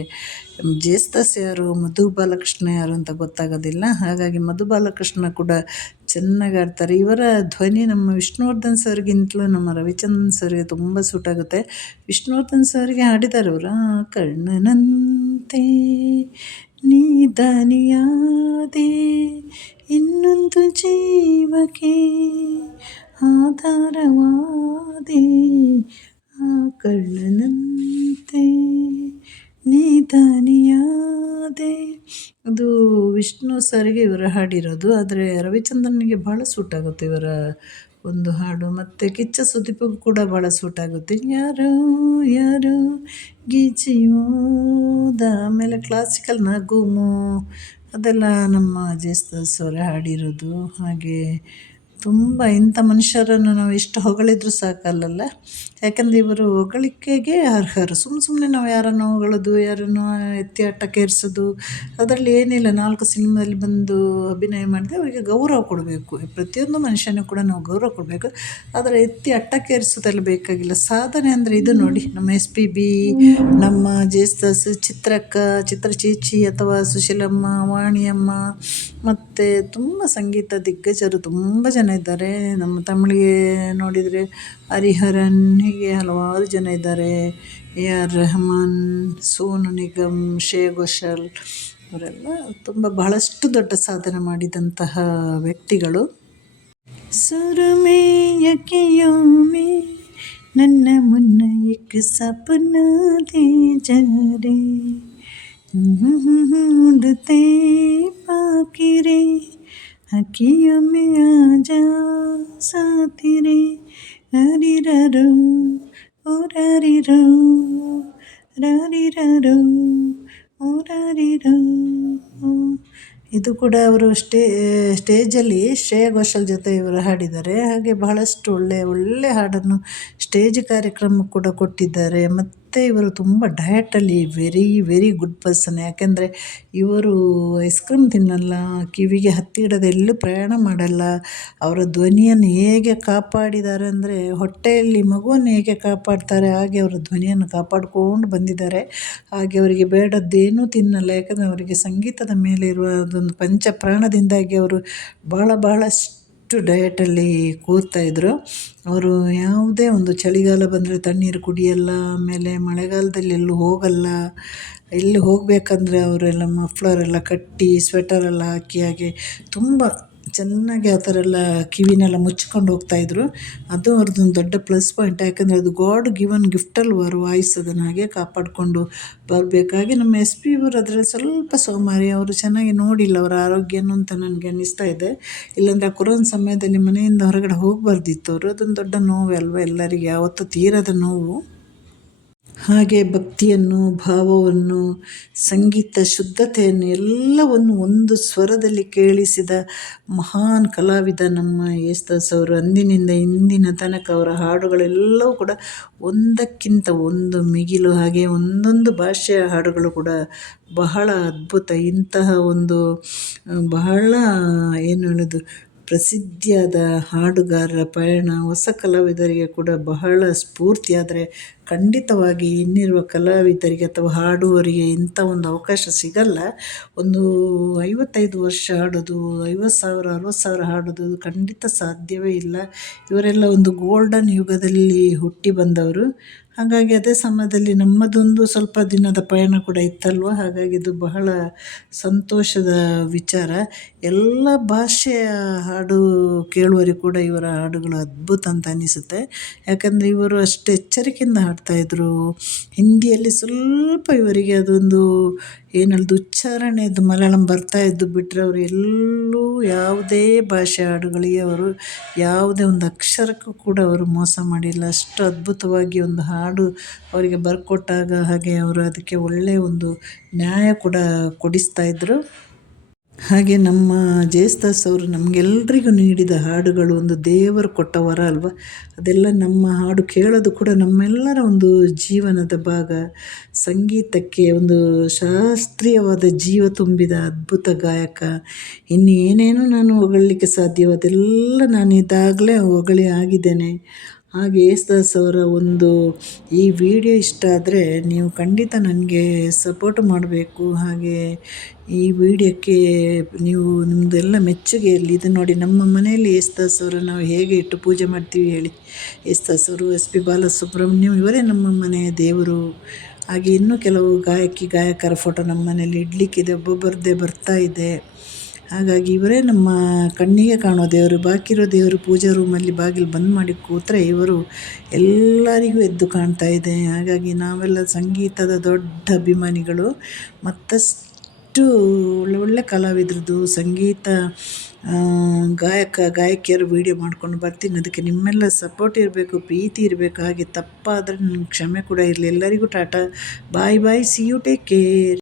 ಜೇಸ್ತಸ್ ಯಾರು, ಮಧು ಬಾಲಕೃಷ್ಣ ಯಾರು ಅಂತ ಗೊತ್ತಾಗೋದಿಲ್ಲ. ಹಾಗಾಗಿ ಮಧು ಬಾಲಕೃಷ್ಣ ಕೂಡ ಚೆನ್ನಾಗಿ ಆಡ್ತಾರೆ. ಇವರ ಧ್ವನಿ ನಮ್ಮ ವಿಷ್ಣುವರ್ಧನ್ ಸರ್ಗಿಂತಲೂ ನಮ್ಮ ರವಿಚಂದ್ರನ್ ಸರ್ಗೆ ತುಂಬ ಸೂಟ್ ಆಗುತ್ತೆ. ವಿಷ್ಣುವರ್ಧನ್ ಸರ್ಗೆ ಹಾಡಿದ್ದಾರೆ ಅವರು ಕಣ್ಣನಂತೆ ನೀ ದನಿಯಾದೆ ಇನ್ನೊಂದು ಜೀವಕ್ಕೆ ಆಧಾರವಾದೆ, ಆ ಕಳ್ಳನಂತೆ ನೀತಾನಿಯಾದೆ ಅದು ವಿಷ್ಣು ಸರ್ಗೆ ಇವರ ಹಾಡಿರೋದು, ಆದರೆ ರವಿಚಂದ್ರನಿಗೆ ಭಾಳ ಸೂಟ್ ಆಗುತ್ತೆ ಇವರ ಒಂದು ಹಾಡು. ಮತ್ತು ಕಿಚ್ಚ ಸುದೀಪಿಗೂ ಕೂಡ ಭಾಳ ಸೂಟ್ ಆಗುತ್ತೆ. ಯಾರು ಯಾರು ಗೀಚಿಯೋದ ಆಮೇಲೆ ಕ್ಲಾಸಿಕಲ್ ನಗುಮು, ಅದೆಲ್ಲ ನಮ್ಮ ಜೇಸ್ತಸ್ ಅವರೇ ಹಾಡಿರೋದು. ಹಾಗೆ ತುಂಬ ಇಂಥ ಮನುಷ್ಯರನ್ನು ನಾವು ಎಷ್ಟು ಹೊಗಳಿದ್ರು ಸಾಕಲ್ಲಲ್ಲ? ಯಾಕಂದರೆ ಇವರು ಹೊಗಳಿಕೆಗೆ ಅರ್ಹರು. ಸುಮ್ಮ ಸುಮ್ಮನೆ ನಾವು ಯಾರನ್ನು ಹೊಗಳೋದು, ಯಾರನ್ನು ಎತ್ತಿ ಅಟ್ಟಕ್ಕೇರಿಸೋದು ಅದರಲ್ಲಿ ಏನಿಲ್ಲ. ನಾಲ್ಕು ಸಿನಿಮಾದಲ್ಲಿ ಬಂದು ಅಭಿನಯ ಮಾಡಿದ್ರೆ ಅವರಿಗೆ ಗೌರವ ಕೊಡಬೇಕು. ಪ್ರತಿಯೊಂದು ಮನುಷ್ಯನೂ ಕೂಡ ನಾವು ಗೌರವ ಕೊಡಬೇಕು. ಆದರೆ ಎತ್ತಿ ಅಟ್ಟಕ್ಕೇರಿಸೋದೆಲ್ಲ ಬೇಕಾಗಿಲ್ಲ. ಸಾಧನೆ ಅಂದರೆ ಇದು ನೋಡಿ. ನಮ್ಮ ಎಸ್ ಪಿ ಬಿ, ನಮ್ಮ ಜೇಸ್ದಾಸ್ ಚಿತ್ರಕ್ಕ, ಚಿತ್ರ ಚೀಚಿ ಅಥವಾ ಸುಶೀಲಮ್ಮ, ವಾಣಿಯಮ್ಮ, ಮತ್ತು ತುಂಬ ಸಂಗೀತ ದಿಗ್ಗಜರು, ತುಂಬ ಜನ ಇದ್ದಾರೆ ನಮ್ಮ ತಮಿಳಿಗೆ ನೋಡಿದರೆ ಹರಿಹರನ್ ಹೀಗೆ ಹಲವಾರು ಜನ ಇದ್ದಾರೆ ಎ ಆರ್ ರೆಹಮಾನ್ ಸೋನು ನಿಗಮ್ ಶ್ರೇಯಾ ಘೋಷಾಲ್ ಅವರೆಲ್ಲ ತುಂಬ ಬಹಳಷ್ಟು ದೊಡ್ಡ ಸಾಧನೆ ಮಾಡಿದಂತಹ ವ್ಯಕ್ತಿಗಳು ಸುರುಮೆ ಯಕೆಯೋಮೆ ನನ್ನ ಮುನ್ನ ಏಕ ಸಪನ ದೇ ಜರೆ उड़ते पाखिरे ಅಕ್ಕಿಯ ಮೆಯಾಜ ಸಾತಿರೆ ಹರಿರರು ಓರರಿರು, ರರಿರರು, ಓರರಿರು. ಇದು ಕೂಡ ಅವರು ಸ್ಟೇ, ಸ್ಟೇಜಲ್ಲಿ ಶ್ರೇಯಾ ಘೋಷಲ್ ಜೊತೆ ಇವರು ಹಾಡಿದ್ದಾರೆ. ಹಾಗೆ ಬಹಳಷ್ಟು ಒಳ್ಳೆಯ ಒಳ್ಳೆಯ ಹಾಡನ್ನು ಸ್ಟೇಜ್ ಕಾರ್ಯಕ್ರಮ ಕೂಡ ಕೊಟ್ಟಿದ್ದಾರೆ. ಮತ್ತು ಇವರು ತುಂಬ ಡಯಟಲ್ಲಿ ವೆರಿ ವೆರಿ ಗುಡ್ ಪರ್ಸನ್ ಯಾಕೆಂದರೆ ಇವರು ಐಸ್ ಕ್ರೀಮ್ ತಿನ್ನಲ್ಲ, ಕಿವಿಗೆ ಹತ್ತಿ ಇಡದೆ ಎಲ್ಲೂ ಪ್ರಯಾಣ ಮಾಡಲ್ಲ. ಅವರ ಧ್ವನಿಯನ್ನು ಹೇಗೆ ಕಾಪಾಡಿದ್ದಾರೆ ಅಂದರೆ ಹೊಟ್ಟೆಯಲ್ಲಿ ಮಗುವನ್ನು ಹೇಗೆ ಕಾಪಾಡ್ತಾರೆ, ಹಾಗೆ ಅವರ ಧ್ವನಿಯನ್ನು ಕಾಪಾಡಿಕೊಂಡು ಬಂದಿದ್ದಾರೆ. ಹಾಗೆ ಅವರಿಗೆ ಬೇಡದ್ದೇನೂ ತಿನ್ನಲ್ಲ. ಯಾಕಂದರೆ ಅವರಿಗೆ ಸಂಗೀತದ ಮೇಲೆ ಇರುವ ಅದೊಂದು ಪಂಚ ಪ್ರಾಣದಿಂದಾಗಿ ಅವರು ಭಾಳ ಭಾಳಷ್ಟು ಡಯಟಲ್ಲಿ ಕೂರ್ತಾಯಿದ್ರು ಅವರು ಯಾವುದೇ ಒಂದು ಚಳಿಗಾಲ ಬಂದರೆ ತಣ್ಣೀರು ಕುಡಿಯಲ್ಲ, ಆಮೇಲೆ ಮಳೆಗಾಲದಲ್ಲಿ ಎಲ್ಲೂ ಹೋಗಲ್ಲ. ಎಲ್ಲಿ ಹೋಗಬೇಕಂದ್ರೆ ಅವರೆಲ್ಲ ಮಫ್ಲರೆಲ್ಲ ಕಟ್ಟಿ ಸ್ವೆಟರೆಲ್ಲ ಹಾಕಿ ಹಾಗೆ ತುಂಬ ಚೆನ್ನಾಗಿ ಆ ಥರ ಎಲ್ಲ ಕಿವಿನೆಲ್ಲ ಮುಚ್ಕೊಂಡು ಹೋಗ್ತಾಯಿದ್ರು ಅದು ಅವ್ರದ್ದೊಂದು ದೊಡ್ಡ ಪ್ಲಸ್ ಪಾಯಿಂಟ್ ಯಾಕಂದರೆ ಅದು ಗಾಡ್ ಗಿವನ್ ಗಿಫ್ಟಲ್ಲಿ ಅವರು ವಾಯ್ಸ್ ಅದನ್ನು ಹಾಗೆ ಕಾಪಾಡಿಕೊಂಡು ಬರಬೇಕಾಗಿ ನಮ್ಮ ಎಸ್ ಪಿ ಇವರು ಅದರಲ್ಲಿ ಸ್ವಲ್ಪ ಸೋಮಾರಿ, ಅವರು ಚೆನ್ನಾಗಿ ನೋಡಿಲ್ಲ ಅವರ ಆರೋಗ್ಯನೂ ಅಂತ ನನಗೆ ಅನ್ನಿಸ್ತಾ ಇದೆ. ಇಲ್ಲಾಂದರೆ ಆ ಕೊರೋನಾ ಸಮಯದಲ್ಲಿ ಮನೆಯಿಂದ ಹೊರಗಡೆ ಹೋಗಬಾರ್ದಿತ್ತು ಅವರು. ಅದೊಂದು ದೊಡ್ಡ ನೋವೇ ಅಲ್ವಾ ಎಲ್ಲರಿಗೆ ಯಾವತ್ತೂ ತೀರದ ನೋವು. ಹಾಗೆ ಭಕ್ತಿಯನ್ನು, ಭಾವವನ್ನು, ಸಂಗೀತ ಶುದ್ಧತೆಯನ್ನು ಎಲ್ಲವನ್ನು ಒಂದು ಸ್ವರದಲ್ಲಿ ಕೇಳಿಸಿದ ಮಹಾನ್ ಕಲಾವಿದ ನಮ್ಮ ಯೇಸುದಾಸ್ ಅವರು, ಅಂದಿನಿಂದ ಇಂದಿನ ತನಕ ಅವರ ಹಾಡುಗಳೆಲ್ಲವೂ ಕೂಡ ಒಂದಕ್ಕಿಂತ ಒಂದು ಮಿಗಿಲು, ಹಾಗೆ ಒಂದೊಂದು ಭಾಷೆಯ ಹಾಡುಗಳು ಕೂಡ ಬಹಳ ಅದ್ಭುತ. ಇಂತಹ ಒಂದು ಬಹಳ, ಏನು ಹೇಳೋದು, ಪ್ರಸಿದ್ಧಿಯಾದ ಹಾಡುಗಾರರ ಪಯಣ ಹೊಸ ಕಲಾವಿದರಿಗೆ ಕೂಡ ಬಹಳ ಸ್ಫೂರ್ತಿ. ಆದರೆ ಖಂಡಿತವಾಗಿ ಇನ್ನಿರುವ ಕಲಾವಿದರಿಗೆ ಅಥವಾ ಹಾಡುವವರಿಗೆ ಇಂಥ ಒಂದು ಅವಕಾಶ ಸಿಗಲ್ಲ. ಒಂದು ಐವತ್ತೈದು ವರ್ಷ ಹಾಡೋದು, ಐವತ್ತು ಸಾವಿರ, ಅರವತ್ತು ಸಾವಿರ ಹಾಡೋದು ಖಂಡಿತ ಸಾಧ್ಯವೇ ಇಲ್ಲ. ಇವರೆಲ್ಲ ಒಂದು ಗೋಲ್ಡನ್ ಯುಗದಲ್ಲಿ ಹುಟ್ಟಿ ಬಂದವರು. ಹಾಗಾಗಿ ಅದೇ ಸಮಯದಲ್ಲಿ ನಮ್ಮದೊಂದು ಸ್ವಲ್ಪ ದಿನದ ಪಯಣ ಕೂಡ ಇತ್ತಲ್ವ? ಹಾಗಾಗಿ ಇದು ಬಹಳ ಸಂತೋಷದ ವಿಚಾರ. ಎಲ್ಲ ಭಾಷೆಯ ಹಾಡು ಕೇಳುವರಿ ಕೂಡ ಇವರ ಹಾಡುಗಳು ಅದ್ಭುತ ಅಂತ ಅನಿಸುತ್ತೆ. ಯಾಕಂದರೆ ಇವರು ಅಷ್ಟು ಎಚ್ಚರಿಕೆಯಿಂದ ಹಾಡ್ತಾಯಿದ್ರು ಹಿಂದಿಯಲ್ಲಿ ಸ್ವಲ್ಪ ಇವರಿಗೆ ಅದೊಂದು ಏನು ಉಚ್ಚಾರಣೆ ಉಚ್ಚಾರಣೆದು ಮಲಯಾಳಂ ಬರ್ತಾ ಇದ್ದು ಬಿಟ್ಟರೆ ಅವರು ಎಲ್ಲೂ ಯಾವುದೇ ಭಾಷೆ ಹಾಡುಗಳಿಗೆ ಅವರು ಯಾವುದೇ ಒಂದು ಅಕ್ಷರಕ್ಕೂ ಕೂಡ ಅವರು ಮೋಸ ಮಾಡಿಲ್ಲ. ಅಷ್ಟು ಅದ್ಭುತವಾಗಿ ಒಂದು ಹಾಡು ಅವರಿಗೆ ಬರ್ಕೊಟ್ಟಾಗ ಹಾಗೆ ಅವರು ಅದಕ್ಕೆ ಒಳ್ಳೆಯ ಒಂದು ನ್ಯಾಯ ಕೂಡ ಕೊಡಿಸ್ತಾ ಇದ್ದರು ಹಾಗೆ ನಮ್ಮ ಜೇಸ್ದಾಸ್ ಅವರು ನಮಗೆಲ್ಲರಿಗೂ ನೀಡಿದ ಹಾಡುಗಳು ಒಂದು ದೇವರು ಕೊಟ್ಟ ವರ ಅಲ್ವ? ಅದೆಲ್ಲ ನಮ್ಮ ಹಾಡು ಕೇಳೋದು ಕೂಡ ನಮ್ಮೆಲ್ಲರ ಒಂದು ಜೀವನದ ಭಾಗ. ಸಂಗೀತಕ್ಕೆ ಒಂದು ಶಾಸ್ತ್ರೀಯವಾದ ಜೀವ ತುಂಬಿದ ಅದ್ಭುತ ಗಾಯಕ. ಇನ್ನು ಏನೇನೋ ನಾನು ಹೊಗಳಲಿಕ್ಕೆ ಸಾಧ್ಯವೋ ಅದೆಲ್ಲ ನಾನು ಇದಾಗಲೇ ಹೊಗಳಿ ಆಗಿದ್ದೇನೆ. ಹಾಗೆ ಯೇಸುದಾಸ್ ಅವರ ಒಂದು ಈ ವಿಡಿಯೋ ಇಷ್ಟ ಆದರೆ ನೀವು ಖಂಡಿತ ನನಗೆ ಸಪೋರ್ಟ್ ಮಾಡಬೇಕು. ಹಾಗೆ ಈ ವಿಡಿಯೋಕ್ಕೆ ನೀವು ನಿಮ್ಮದೆಲ್ಲ ಮೆಚ್ಚುಗೆಯಲ್ಲಿ ಇದು ನೋಡಿ ನಮ್ಮ ಮನೆಯಲ್ಲಿ ಯೇಸುದಾಸ್ ಅವರು ನಾವು ಹೇಗೆ ಇಟ್ಟು ಪೂಜೆ ಮಾಡ್ತೀವಿ ಹೇಳಿ. ಯೇಸುದಾಸ್ ಅವರು, ಎಸ್ ಪಿ ಬಾಲಸುಬ್ರಹ್ಮಣ್ಯಂ ಇವರೇ ನಮ್ಮ ಮನೆಯ ದೇವರು. ಹಾಗೆ ಇನ್ನೂ ಕೆಲವು ಗಾಯಕಿ, ಗಾಯಕರ ಫೋಟೋ ನಮ್ಮ ಮನೇಲಿ ಇಡ್ಲಿಕ್ಕಿದೆ, ಒಬ್ಬೊಬ್ಬರದ್ದೇ ಬರ್ತಾ ಇದೆ. ಹಾಗಾಗಿ ಇವರೇ ನಮ್ಮ ಕಣ್ಣಿಗೆ ಕಾಣೋ ದೇವರು, ಬಾಕಿರೋ ದೇವರು ಪೂಜಾ ರೂಮಲ್ಲಿ ಬಾಗಿಲು ಬಂದ್ ಮಾಡಿ ಕೂತ್ರೆ ಇವರು ಎಲ್ಲರಿಗೂ ಎದ್ದು ಕಾಣ್ತಾ ಇದೆ. ಹಾಗಾಗಿ ನಾವೆಲ್ಲ ಸಂಗೀತದ ದೊಡ್ಡ ಅಭಿಮಾನಿಗಳು. ಮತ್ತಷ್ಟು ಒಳ್ಳೆ ಒಳ್ಳೆ ಕಲಾವಿದ್ರದ್ದು, ಸಂಗೀತ ಗಾಯಕ, ಗಾಯಕಿಯರು ವೀಡಿಯೋ ಮಾಡ್ಕೊಂಡು ಬರ್ತೀನಿ. ಅದಕ್ಕೆ ನಿಮ್ಮೆಲ್ಲ ಸಪೋರ್ಟ್ ಇರಬೇಕು, ಪ್ರೀತಿ ಇರಬೇಕು. ಹಾಗೆ ತಪ್ಪಾದರೆ ನನಗೆ ಕ್ಷಮೆ ಕೂಡ ಇರಲಿ. ಎಲ್ಲರಿಗೂ ta-ta. Bye bye see you take care